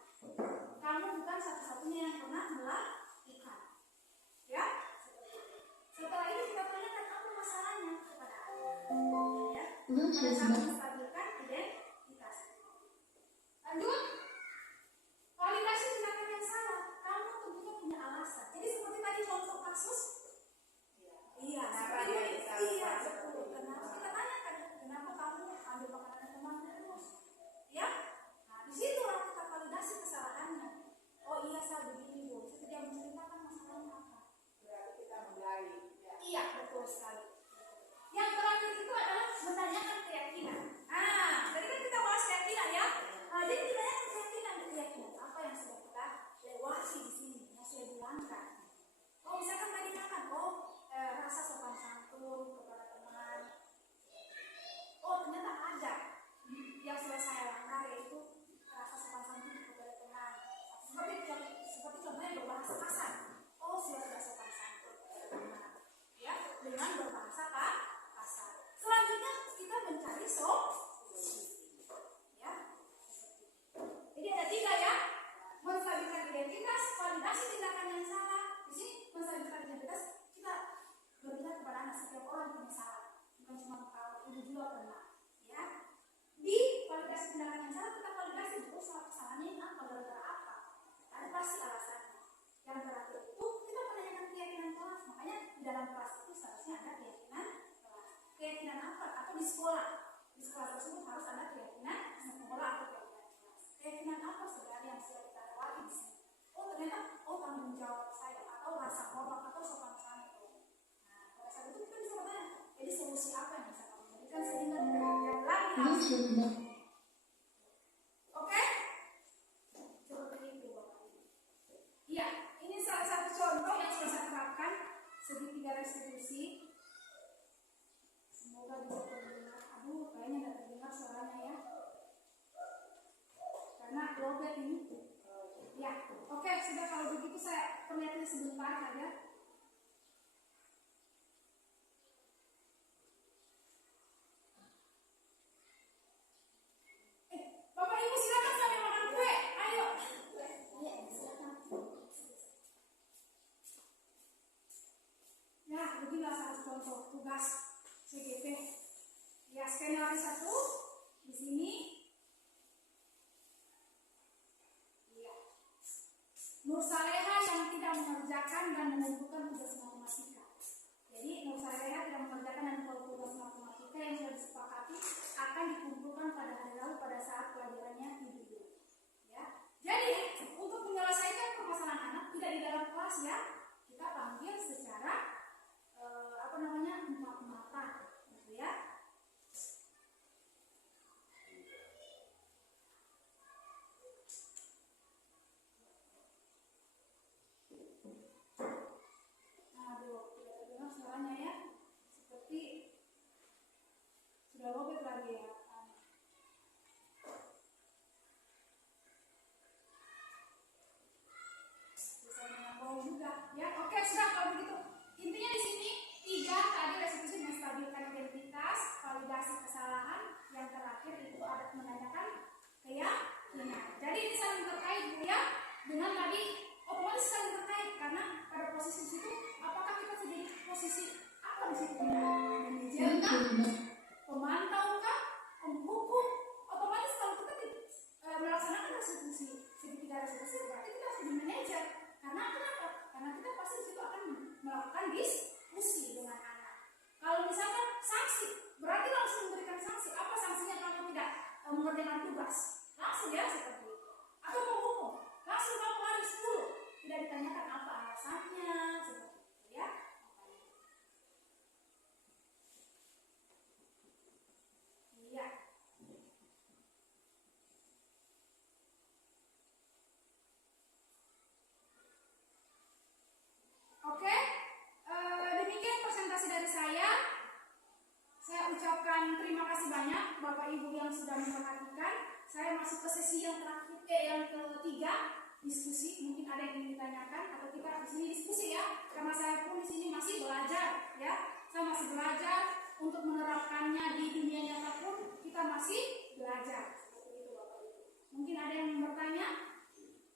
Kamu bukan satu-satunya yang pernah melakukan. Ya, setelah ini kita tanyakan apa masalahnya kepada anak. Ya, cara menstabilkan identitas. Lanjut, validasi tindakan yang salah. Kamu tentunya punya alasan. Jadi seperti tadi contoh kasus. Iya, betul. Kenapa kita tanyakan? Kenapa kamu ambil makanan teman terus? Ya, nah disitulah kita validasi kesalahannya. Oh iya, saya begini bu. Saya tidak menceritakan masalahnya apa. Berarti kita menggali. Iya, betul sekali. Yang terakhir itu adalah menanyakan keyakinan. di sekolah. Di sekolah tersebut harus ada keyakinan mengolah atau keyakinan kelas. Keyakinan apa sebenarnya yang sudah kita lewati di sini? Oh ternyata, oh tanggung jawab saya atau rasa hormat atau sopan santun. Nah pada saat itu kita bisa bertanya, jadi solusi apa yang bisa kamu berikan sehingga tidak terjadi lagi hal seperti itu? Oke? Seperti itu Bapak Ibu. Iya, ini salah satu contoh yang sudah saya terapkan segitiga restitusi. Semoga bisa terdengar. Aduh, kayaknya nggak terdengar suaranya ya. Karena lobet ini. Ya, oke, sudah kalau begitu saya perlihatkan sebentar saja. Bapak Ibu silakan sambil makan kue. Ayo. Iya, silakan. Ya, beginilah satu contoh tugas CGP. Ya, skenario 1 di sini. Ya. Nur Saleha yang tidak mengerjakan dan mengumpulkan tugas matematika. Jadi Nur Saleha tidak mengerjakan dan mengumpulkan tugas matematika yang sudah disepakati akan dikumpulkan pada hari lalu pada saat pelajarannya individu. Ya. Jadi untuk menyelesaikan permasalahan anak tidak di dalam kelas ya, kita panggil secara empat mata, gitu ya. Nah, aduh, tidak terdengar suaranya ya, seperti sudah lobet lagi ya. Bisa menambah juga, ya. Oke, sudah kalau begitu. Intinya di sini 3 tadi restitusi menstabilkan identitas, validasi kesalahan, yang terakhir itu ada menanyakan keyakinan. Jadi ini saling terkait Bu ya, dengan tadi otomatis saling terkait karena pada posisi situ apakah kita sudah di posisi apa di situ? Manajer kah? Pemantau kah? Penghukum? Otomatis kalau kita melaksanakan restitusi segitiga restitusi berarti kita harus jadi manajer. Karena kenapa? Karena kita pasti di situ akan melakukan diskusi dengan anak. Kalau misalkan sanksi, berarti langsung memberikan sanksi. Apa sanksinya kalau tidak mengerjakan tugas? Langsung ya seperti itu. Atau menghukum, langsung kamu harus 10. Tidak ditanyakan apa alasannya, seperti itu ya. Iya. Oke, demikian presentasi dari saya. Saya ucapkan terima kasih banyak Bapak Ibu yang sudah memperhatikan. Saya masuk ke sesi yang terakhir, yang ketiga, diskusi. Mungkin ada yang ingin ditanyakan atau kita di sini diskusi ya. Karena saya pun di sini masih belajar ya. Saya masih belajar untuk menerapkannya di dunia nyata pun kita masih belajar. Seperti itu Bapak Ibu. Mungkin ada yang bertanya?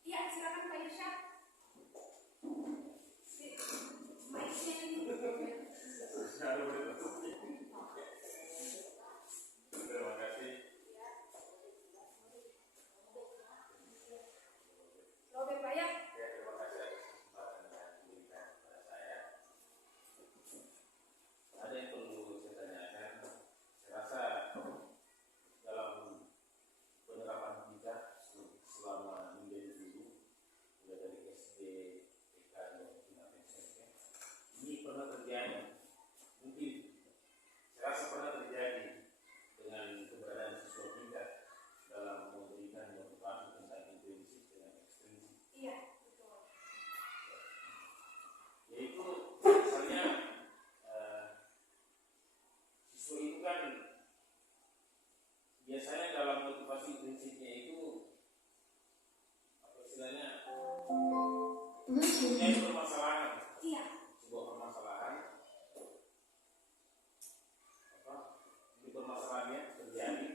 Iya, silakan Pak Irsyad. Terima kasih. Oke Pak ya. Ya, terima kasih atas kesempatan yang diberikan kepada saya. Ada yang perlu saya tanyakan. Saya rasa dalam penerapan kita selama menjadi dulu, mulai dari SD, TK, dan SMP, ini pernah terjadi. Mungkin saya rasa pernah terjadi dengan keberadaan siswa kita dalam memberikan motivasi tentang intrinsik dengan ekstrinsik. Iya, betul. Yaitu misalnya siswa itu kan biasanya dalam motivasi intrinsiknya itu apa istilahnya punya permasalahan, Iya. sebuah permasalahan ini permasalahannya terjadi.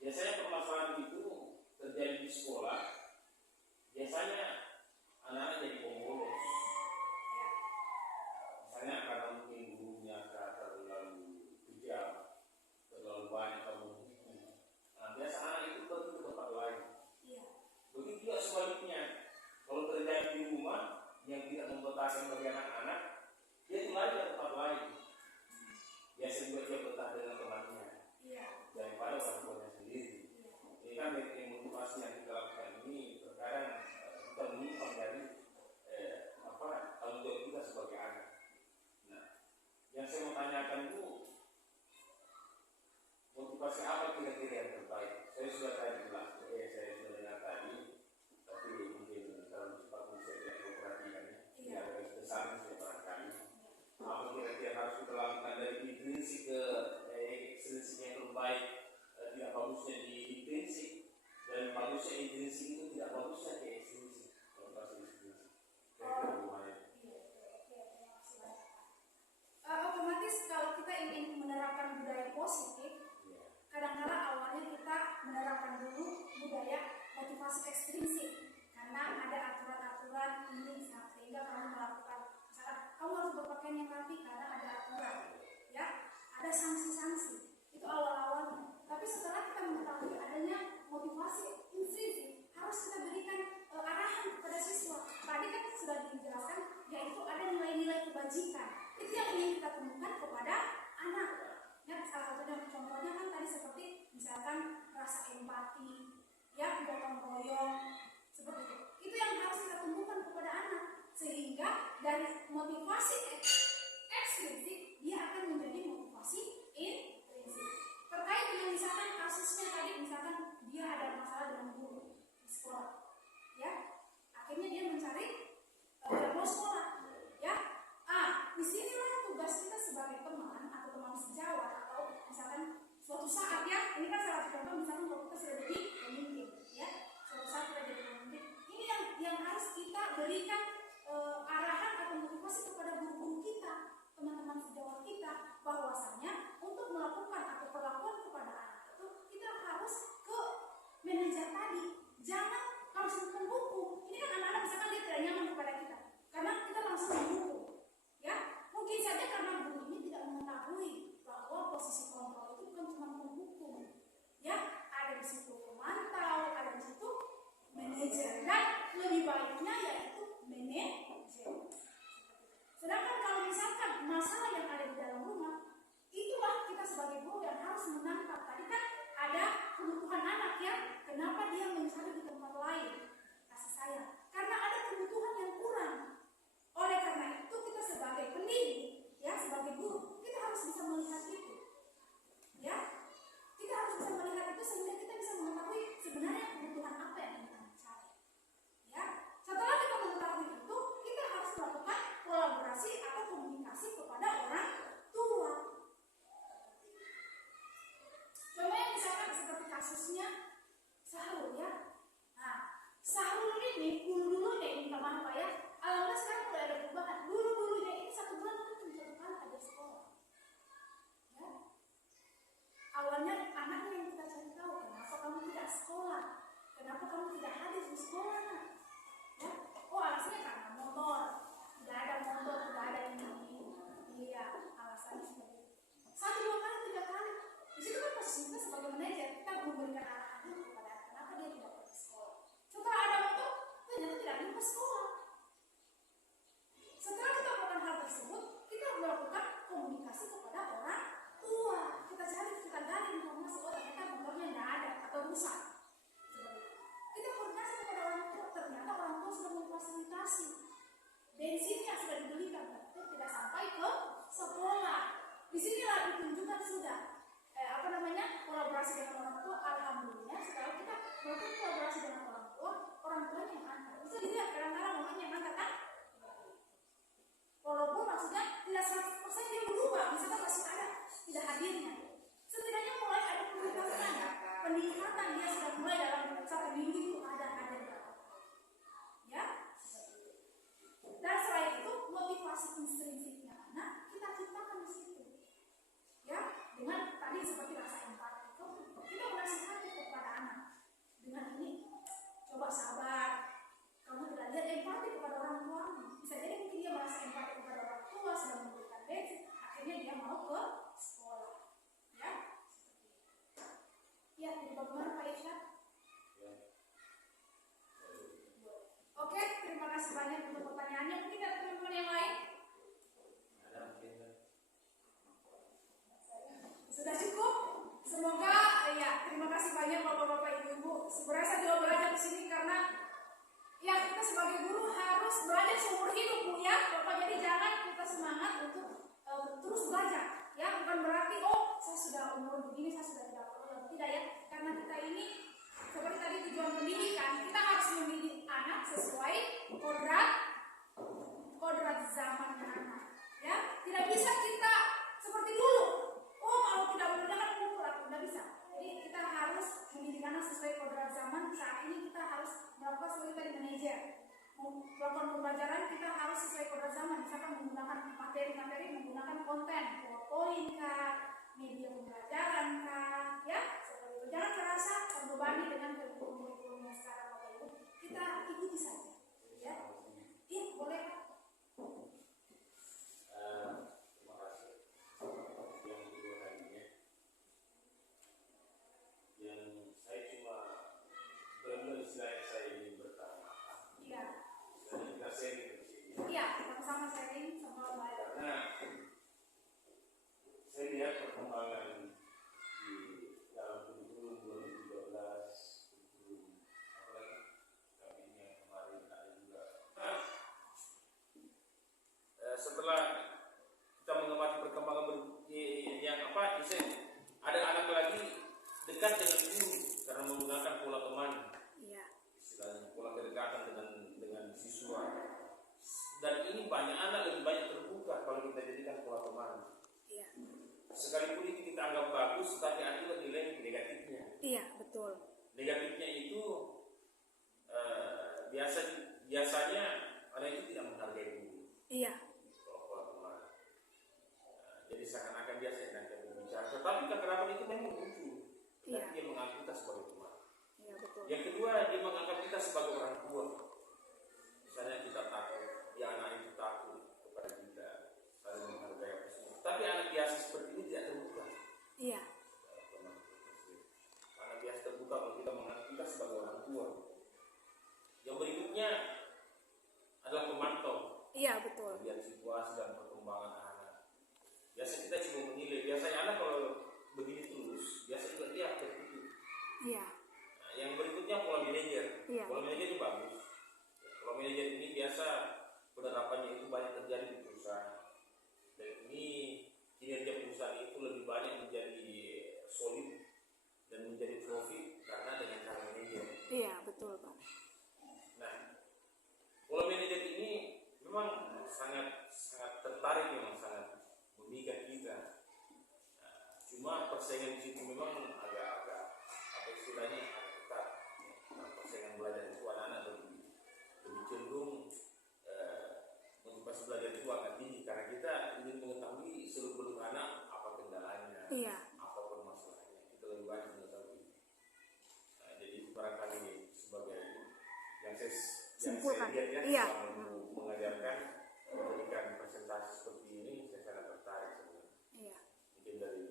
Biasanya permasalahan itu terjadi di sekolah. Biasanya anak-anak jadi pembolos. Misalnya karena mungkin gurunya terlalu kejam, terlalu banyak kamu. Nah, biasa anak itu pergi ke tempat lain. Iya. Begitu juga sebaliknya. biasa juga dia betah dengan temannya Iya. daripada orang tuanya sendiri. Ini kan motivasi yang kita lakukan ini terkadang kita menyimpang dari tanggung jawab kita sebagai anak. Nah, yang saya mau tanyakan itu motivasi apa kira-kira yang terbaik? Saya sudah dengar tadi, tapi mungkin dalam cepat saya tidak perhatikan ya. Tidak ada kebesaran saya barangkali. Apa kira-kira harus kita lakukan dari intrinsik ke ekstrinsik yang terbaik? Tidak bagusnya di intrinsik dan bagusnya intrinsik itu tidak bagusnya ke ekstrinsik. Kalau bahasa ekstrinsik, kira-kira gimana? Otomatis kalau kita ingin menerapkan budaya positif, kadang-kala awalnya kita menerapkan dulu budaya motivasi ekstrinsik karena ada aturan-aturan ini sehingga kamu melakukan, misalkan kamu harus berpakaian yang rapi karena ada aturan, ya, ada sanksi-sanksi itu awal-awalnya. Tapi setelah kita mengetahui adanya motivasi intrinsik, harus kita berikan arahan kepada siswa. Tadi kan sudah dijelaskan, yaitu ada nilai-nilai kebajikan. Itu yang ingin kita temukan kepada anak. Ya, salah satunya contohnya kan tadi seperti misalkan rasa empati, ya, gotong royong, seperti itu. Itu yang harus kita tumbuhkan kepada anak sehingga dari motivasi ekstrinsik dia akan menjadi motivasi intrinsik. Terkait dengan misalkan kasusnya tadi, misalkan dia ada masalah dengan guru di sekolah, ya, akhirnya dia mencari mau sekolah, ya. Disinilah tugas kita sebagai teman atau teman sejawat atau misalkan suatu saat, ya, ini kan salah satu contoh misalkan kalau kita sudah jadi pemimpin, ya, suatu saat kita jadi pemimpin, ini yang harus kita berikan arahan atau motivasi kepada guru-guru kita, teman-teman sejawat kita, bahwasanya untuk melakukan atau perlakuan kepada anak itu kita harus ke manajer tadi, jangan langsung menghukum. Ini kan anak-anak misalkan dia tidak nyaman kepada kita karena kita langsung menghukum. Ya, mungkin saja karena guru ini tidak mengetahui bahwa posisi kontrol itu bukan cuma menghukum. Ya, ada di situ pemantau, ada di situ manajer, dan lebih baiknya yaitu manajer. Sedangkan kalau misalkan masalah yang ada di dalam rumah, itulah kita sebagai guru yang harus menangkap. Tadi kan ada kebutuhan anak, ya, kenapa dia mencari di tempat lain kasih sayang? Karena ada kebutuhan yang kurang. Oleh karena itu kita sebagai pendidik, ya, sebagai guru, kita harus bisa melihat itu, ya, kita harus bisa melihat itu sehingga kita bisa mengetahui sebenarnya kebutuhan apa yang kita cari, ya. Setelah kita mengetahui itu, kita harus melakukan kolaborasi atau komunikasi kepada orang tua. Contohnya misalkan seperti kasusnya Sahrul, ya. Nah, Sahrul ini dulu deh, minta maaf Pak, ya. Alhamdulillah sekarang udah ada perubahan. Dulu-dulunya ini 1 bulan itu cuma 1 kali ada sekolah. Ya. Awalnya anaknya yang kita cari tahu, kenapa kamu tidak sekolah? Kenapa kamu tidak hadir di sekolah? Nak? Ya. Oh, alasannya karena motor. Tidak ada motor, tidak ada ini. Iya, alasannya seperti itu. 1, 2 kali, 3 kali. Di situ kan posisi kita sebagai manajer, kita memberikan arahan itu kepada anak, kenapa dia tidak pergi sekolah. Setelah ada motor, ternyata tidak pergi ke sekolah. Setelah kita melakukan hal tersebut, kita melakukan komunikasi kepada orang tua. Kita cari, kita gali informasi, oh ternyata motornya tidak ada atau rusak. Kita komunikasi kepada orang tua, ternyata orang tua sudah memfasilitasi. Bensinnya sudah dibelikan, tapi tidak sampai ke sekolah. Di sinilah ditunjukkan sudah kolaborasi dengan orang tua. Alhamdulillah setelah kita melakukan kolaborasi dengan orang tuanya yang angkat. Bisa dilihat kadang-kadang mamanya yang angkat, kan? Walaupun maksudnya tidak 100% dia berubah, misalkan masih ada tidak hadirnya, setidaknya mulai ada peningkatan dia sudah mulai dalam 1 minggu itu ada berapa, ya. Dan selain itu motivasi intrinsiknya anak kita ciptakan di situ, ya, dengan tadi seperti rasa empati itu kita menasihati kepada anak dengan ini, coba sabar, kamu tidak lihat begini saya sudah tidak perlu. Tidak ya, karena kita ini seperti tadi tujuan pendidikan, kita harus mendidik anak sesuai kodrat zaman anak. Ya, tidak bisa kita seperti dulu. Oh, kalau tidak mengerjakan pukul atau tidak bisa. Jadi kita harus mendidik anak sesuai kodrat zaman. Saat ini kita harus melakukan sesuai tadi manajer. Melakukan pembelajaran kita harus sesuai kodrat zaman. Misalkan menggunakan materi-materi, menggunakan konten, PowerPoint kah, media pembelajaran kah, ya seperti itu. Jangan merasa terbebani dengan kurikulum yang sekarang Bapak Ibu. Kita ikuti saja, ya. Iya, boleh Pak. Terima kasih. Yang kedua tadinya, yang saya cuma benar istilahnya saya ingin bertanya. Iya, Kita sharing di sini. iya, sama-sama sharing sama belajar. Karena saya lihat perkembangan di dalam kurikulum 2012, kurikulum apalagi kami yang kemarin ada juga. Setelah kita mengamati perkembangan yang apa, ada anak lagi dekat dengan guru karena menggunakan pola teman, Iya, istilahnya pola kedekatan dengan siswa. Dan ini banyak anak lebih banyak terbuka kalau kita jadikan pola teman. iya, Sekalipun itu kita anggap bagus, tapi ada juga nilai negatifnya. iya, betul. Negatifnya itu biasanya anak itu tidak menghargai guru. Iya, Kalau pola teman. Jadi seakan-akan biasa enak berbicara, tetapi kekerapan itu memang muncul. Dan Iya. dia menganggap kita sebagai teman. iya, betul. Yang kedua, dia menganggap kita sebagai orang tua. Misalnya kita takut, ya anak itu takut kepada kita, saling menghargai apa semua. Tapi anak biasa seperti ini tidak terbuka. Iya, Anak biasa terbuka kalau kita menganggap kita sebagai orang tua. Yang berikutnya adalah pemantau, iya, betul. melihat situasi dan perkembangan anak. Biasa kita cuma menilai. Biasanya anak kalau begini terus, biasa juga dia tertutup. Iya, Nah, yang berikutnya pola manajer. Iya. Pola manajer itu bagus. Pola manajer ini biasa penerapannya itu banyak terjadi di perusahaan. Dan ini kinerja perusahaan itu lebih banyak menjadi solid dan menjadi profit karena dengan cara manajer. iya, betul Pak. Nah, pola manajer ini memang sangat tertarik, memang sangat memikat kita. Nah, cuma persaingan di situ memang agak apa istilahnya agak ketat. Nah, persaingan belajar itu anak-anak lebih cenderung motivasi belajar itu agak tinggi karena kita ingin mengetahui seluruh anak apa kendalanya, Iya, apa permasalahannya. Kita lebih banyak mengetahui. Nah, jadi itu barangkali sebagai yang saya Simpulkan. lihat ya, Iya. selama mengajarkan memberikan presentasi seperti ini, saya sangat tertarik sebenarnya. Iya, Mungkin dari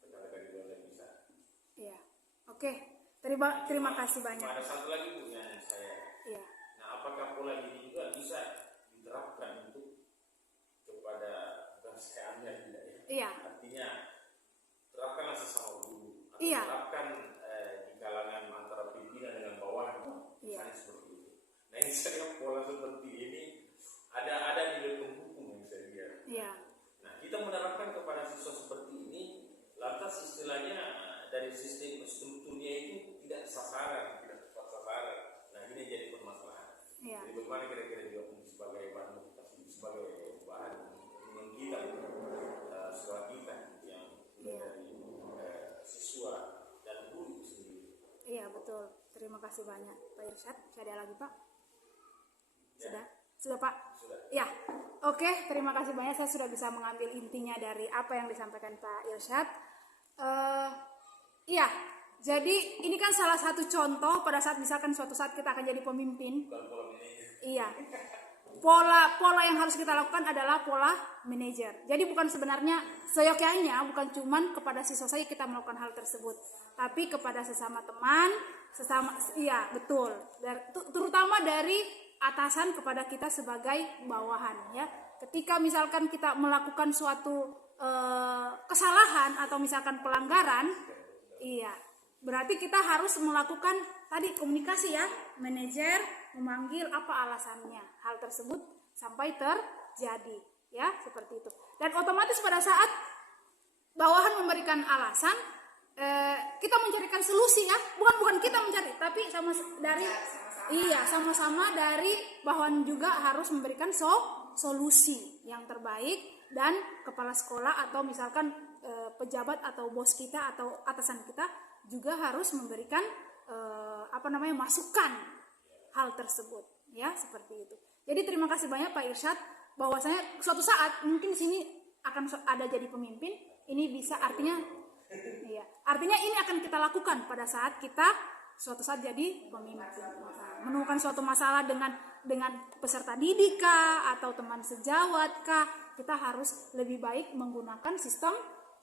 rekan-rekan di luar yang bisa. iya. Oke, terima kasih banyak. Ada satu lagi Bu yang saya. Iya, Nah, apakah pola ini juga bisa diterapkan untuk kepada kesehatannya tidak ya? iya, Artinya terapkanlah sesama guru. Atau Iya. terapkan di kalangan antara pimpinan dengan bawahan. Iya. Misalnya seperti itu. Nah, ini saya pola seperti ini ada nilai penghukum yang saya lihat. iya, Nah, kita menerapkan kepada siswa seperti ini, lantas istilahnya dari sistem strukturnya itu tidak sasaran, tidak tepat sasaran. Nah, ini jadi permasalahan. iya, Jadi bagaimana kira-kira juga sebagai bahan motivasi, sebagai bahan kita sekolah kita yang Iya. dari siswa dan guru itu sendiri. iya, betul. Terima kasih banyak Pak Irsyad. Masih ada lagi Pak? Ya. Sudah Pak? Sudah. Ya, oke. Terima kasih banyak. Saya sudah bisa mengambil intinya dari apa yang disampaikan Pak Irsyad. Iya, jadi ini kan salah satu contoh pada saat misalkan suatu saat kita akan jadi pemimpin. Bukan pola manajer. Iya. Pola yang harus kita lakukan adalah pola manajer. Jadi bukan sebenarnya seyogyanya, bukan cuman kepada siswa saja kita melakukan hal tersebut, tapi kepada sesama teman, iya betul. Terutama dari atasan kepada kita sebagai bawahan ya. Ketika misalkan kita melakukan suatu kesalahan atau misalkan pelanggaran, iya, berarti kita harus melakukan tadi komunikasi ya, manajer memanggil apa alasannya hal tersebut sampai terjadi ya, seperti itu. Dan otomatis pada saat bawahan memberikan alasan, kita mencarikan solusi ya, bukan kita mencari, tapi sama-sama dari bawahan juga harus memberikan solusi yang terbaik, dan kepala sekolah atau misalkan pejabat atau bos kita atau atasan kita juga harus memberikan masukan hal tersebut ya, seperti itu. Jadi terima kasih banyak Pak Irsyad, bahwasanya suatu saat mungkin sini akan ada jadi pemimpin, ini bisa artinya ini akan kita lakukan pada saat kita suatu saat jadi pemimpin. Menemukan suatu masalah dengan peserta didik kah, atau teman sejawat kah, kita harus lebih baik menggunakan sistem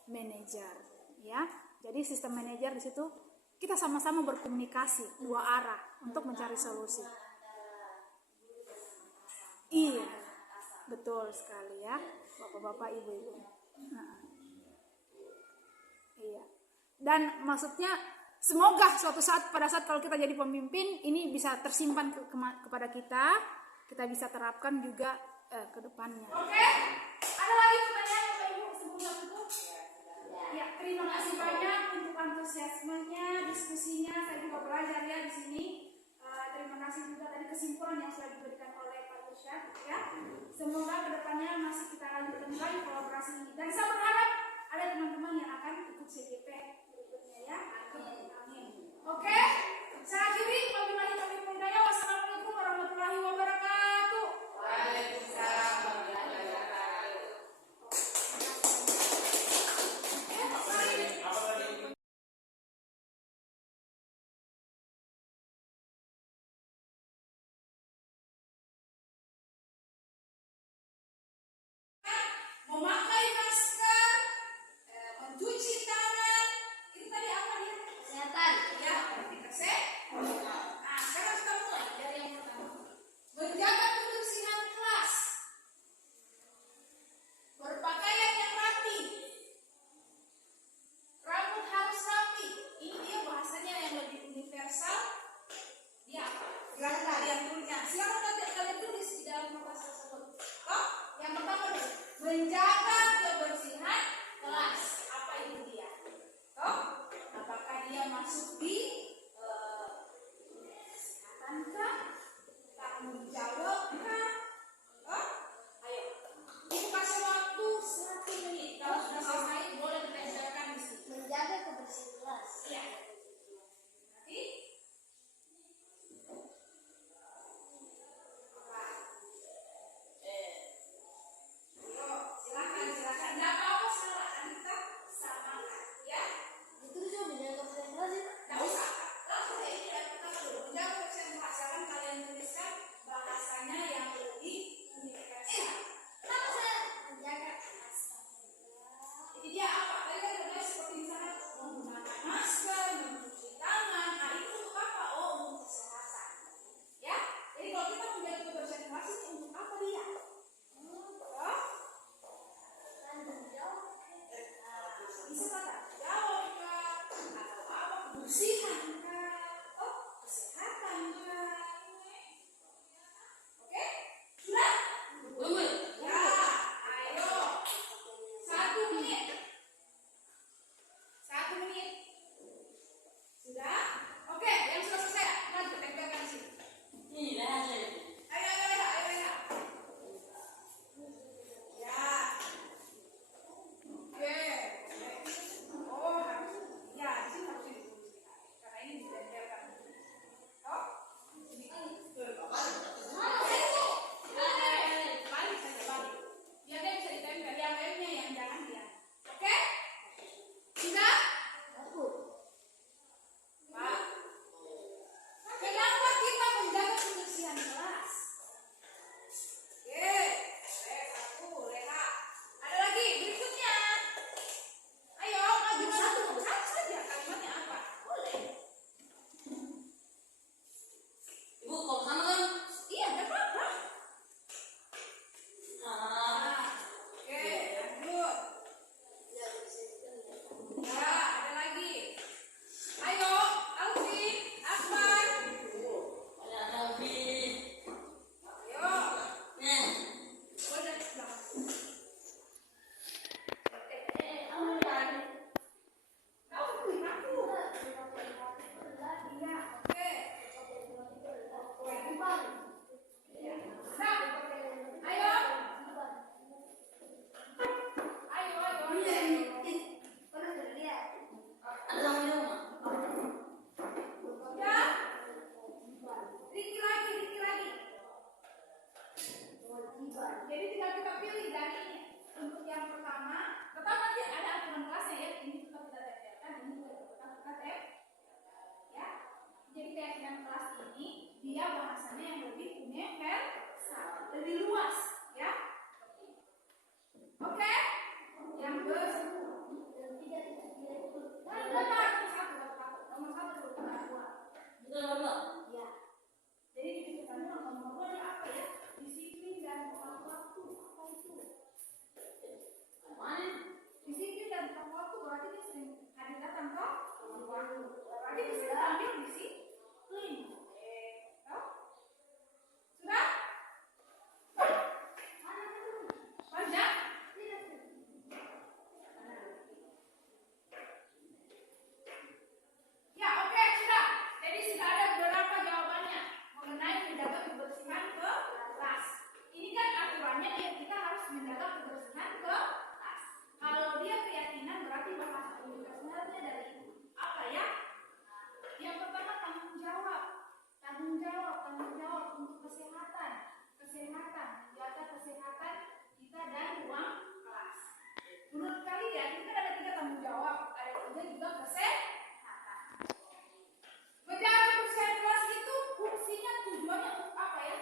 manajer ya. Jadi sistem manajer di situ kita sama-sama berkomunikasi dua arah untuk mencari solusi. Iya, betul sekali ya, bapak-bapak, ibu-ibu. Iya. Dan maksudnya semoga suatu saat pada saat kalau kita jadi pemimpin ini bisa tersimpan kepada kita bisa terapkan juga ke depannya. Oke, ada lagi pertanyaan Bapak Ibu sebelum tutup? Ya, terima kasih banyak untuk antusiasmenya, diskusinya. Saya juga belajar ya di sini. Terima kasih juga tadi kesimpulan yang sudah diberikan oleh Pak Irsyad ya. Semoga kedepannya masih kita lanjutkan lagi kolaborasi ini. Dan saya berharap ada teman-teman yang akan ikut CGP berikutnya ya. Amin. Oke, saya akhiri. Wabillahi taufiq wal hidayah. Wassalamualaikum warahmatullahi wabarakatuh. Waalaikumsalam warahmatullahi wabarakatuh. Memakai masker, mencuci tangan, itu tadi apa dia? Kesehatan. Ya, kesehatan. Nah, sekarang kita mulai dari yang pertama. Menjaga kebersihan kelas, berpakaian yang rapi, rambut harus rapi. Ini dia bahasanya yang lebih universal. Dia silakan kalian tulisnya. Silakan kalian tulis di dalam kertas tersebut. Oh, yang pertama dulu. Menjaga kebersihan kelas. Apa itu dia? Oh, apakah dia masuk di kesehatan, tanggung jawab kah? Oh, ayo. Ibu kasih waktu 1 menit. Kalau sudah selesai boleh ditempelkan di sini. Menjaga kebersihan kelas. Iya. Nanti. Silakan. Tidak apa-apa salah. Nanti kita samakan, ya. Itu juga menjaga kebersihan kelas ya? Tidak usah. Langsung ini dari pertama dulu. Menjaga kebersihan kelas. Silakan kalian tuliskan bahasanya yang lebih universal. Kenapa saya menjaga kelas? Jadi dia apa? Tadi kan udah seperti misalnya menggunakan masker, mencuci tangan. Nah itu untuk apa? Oh, untuk kesehatan. Ya. Jadi kalau kita menjaga kebersihan kelas ini untuk apa dia? Bisa kata jawab kah? Atau apa? Kebersihan kah? Oh, kesehatan kah? Oke? Sudah? Belum. Ya, ayo. 1 menit. 1 menit. Sudah? Oke, yang sudah selesai. Lanjut, tempelkan di sini. Ayo. Ya. Oke. Oh, ya, di sini harus ditulis karena ini ditempelkan. Oh, ini. Balik saja, balik. Biar dia bisa ditempel. Yang lainnya yang jangan dia. Oke? Berarti bisa kita ambil disiplin. Tahu? Sudah? Banyak? Ya, oke, sudah. Jadi sudah ada beberapa jawabannya mengenai menjaga kebersihan kelas. Ini kan aturannya ya, kita harus menjaga kebersihan kelas. Kalau dia keyakinan berarti bahasa sebenarnya dari apa ya? Yang pertama tanggung jawab untuk kesehatan, menjaga kesehatan kita dan ruang kelas. Menurut kalian, ini kan ada 3 tanggung jawab, ada 3 juga kesehatan. Menjaga kebersihan kelas itu fungsinya, tujuannya untuk apa ya?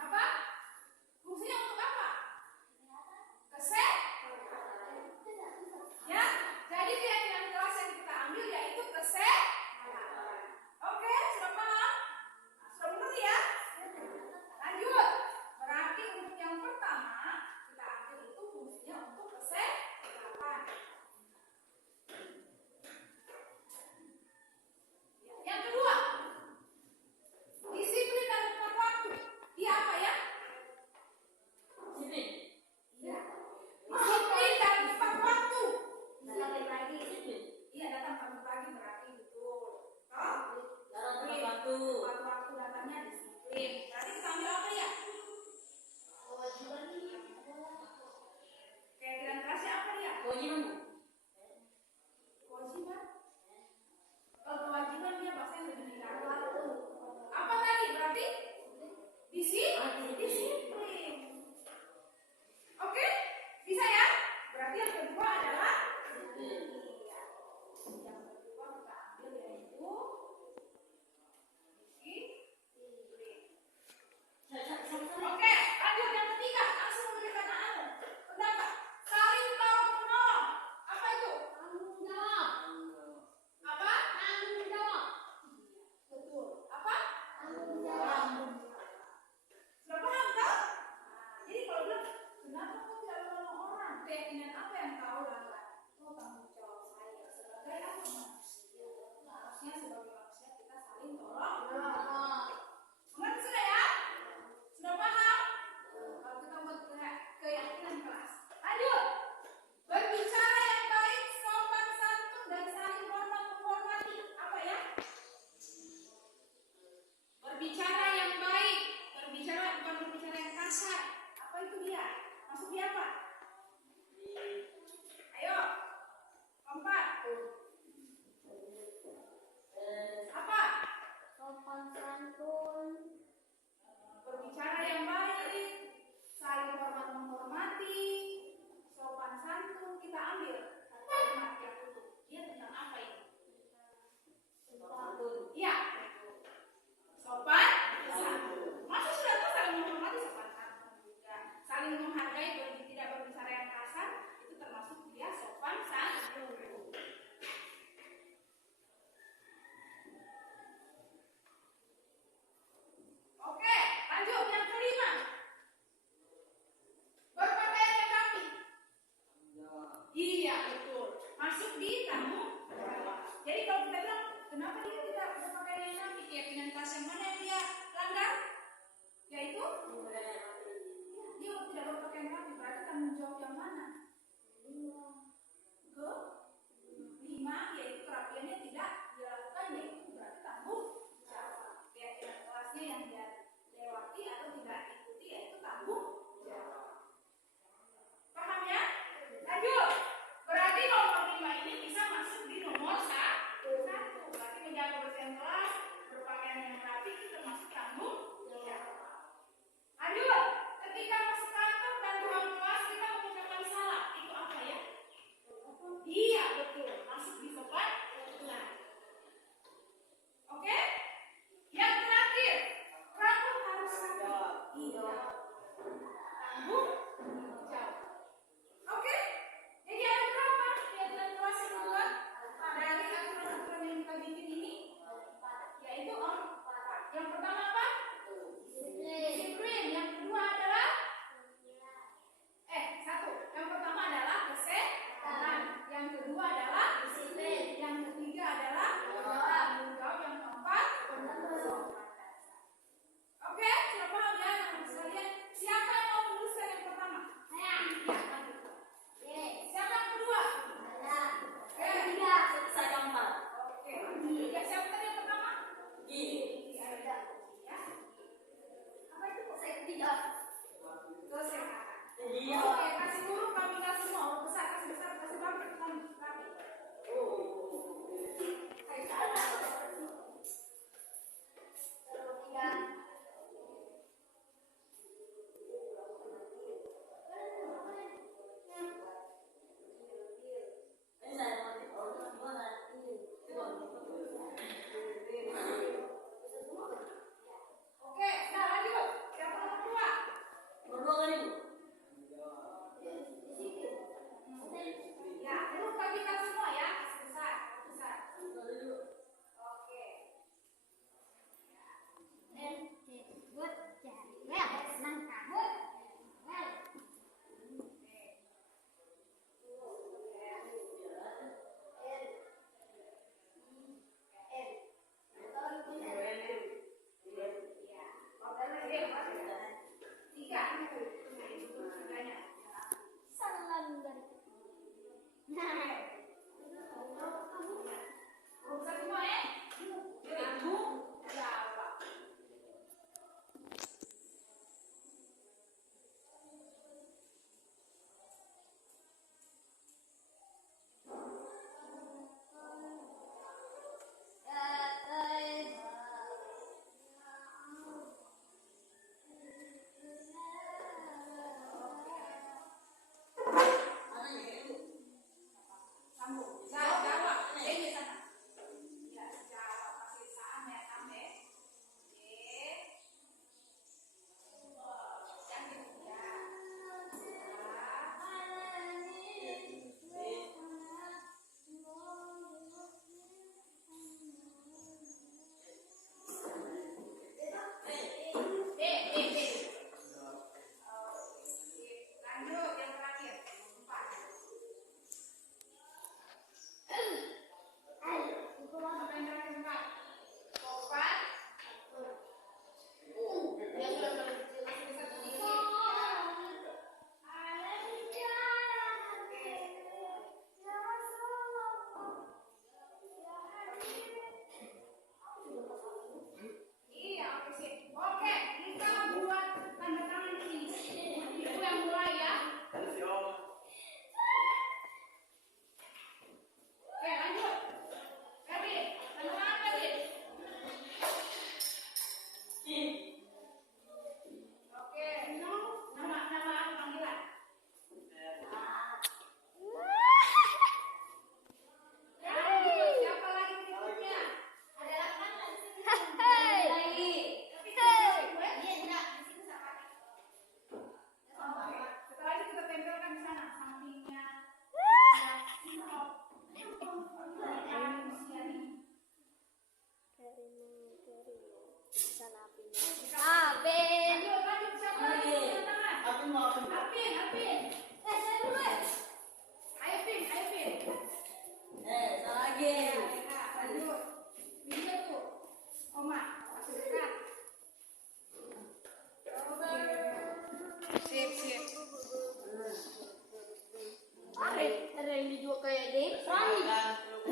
Apa? Fungsinya untuk apa? Kesehatan. Ya, jadi keyakinan kelas yang kita ambil yaitu kesehatan. Oke, sudah paham? Sudah mengerti ya? Lanjut. Berarti untuk yang pertama kita ambil itu fungsinya untuk kesehatan. Yang kedua, disiplin dan tepat waktu. Dia apa ya? Disiplin. Ya. Disiplin dan tepat waktu. Datang pagi disiplin. Iya, datang pagi berarti betul. Oh? Datang tepat waktu. Tepat waktu datangnya disiplin. Berarti kita ambil apa ya? Kewajiban. Keyakinan kelasnya apa dia? Kewajiban. Kewajiban. Kalau kewajiban dia pasti lebih dirawat. Apa tadi berarti? Disiplin. Oke? Bisa ya? Berarti yang kedua adalah yang kedua kita ambil yaitu disiplin. Oke, lanjut yang ketiga. Langsung memberikan pendapat. Saling tolong menolong. Apa itu? Tanggung jawab. Apa? Tanggung jawab. Betul. Apa? Tanggung jawab. Sudah paham tak? Jadi kalau bilang, kenapa kau tidak menolong orang? Keyakinan apa yang kau lakukan? Oh, tanggung jawab saya sebagai apa manusia. Harusnya sebagai manusia kita saling tolong. Mengerti sudah ya? Sudah paham? Kalau kita buat keyakinan kelas. Lanjut. Berbicara yang baik, sopan santun dan saling hormat menghormati. Apa ya? Berbicara yang baik, bukan berbicara yang kasar. Apa itu dia? Masuk dia apa? Ayo, keempat. Oke, kasih huruf kami kasih semua. Huruf besar, kasih besar, kasih rapi. Oke, nah lanjut. Siapa nomor 2? Ya, huruf bagi kita semua ya. Kasih besar, besar. Oke.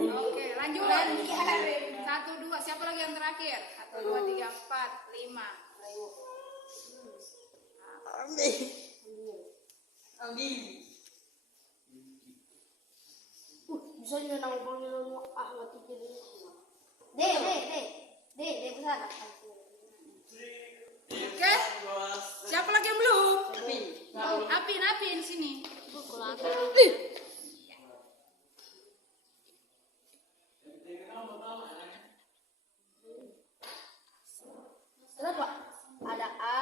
Oke, lanjut. 1, 2, siapa lagi yang terakhir? 1, 2, 3, 4, 5. Bisa juga nama panggilan Ahmad Tikir. De besar. Oke. Siapa lagi yang belum? Apin sini. Kenapa? Ada A.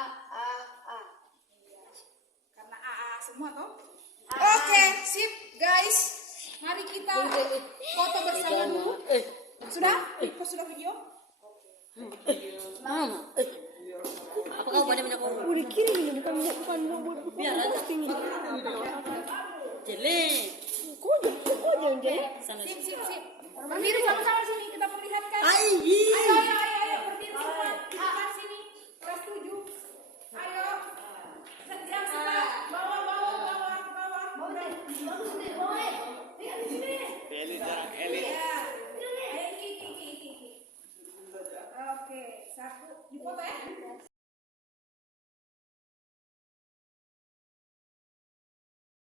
Karena AA semua toh. Oke, sip guys. Mari kita foto bersama dulu. Sudah? Sudah video? Apa kau pada minyak kau? Udah kirim ini bukan biar aja tinggi. Jelek. Kok jangan jelek? Sip. Berdiri sama-sama sini kita perlihatkan.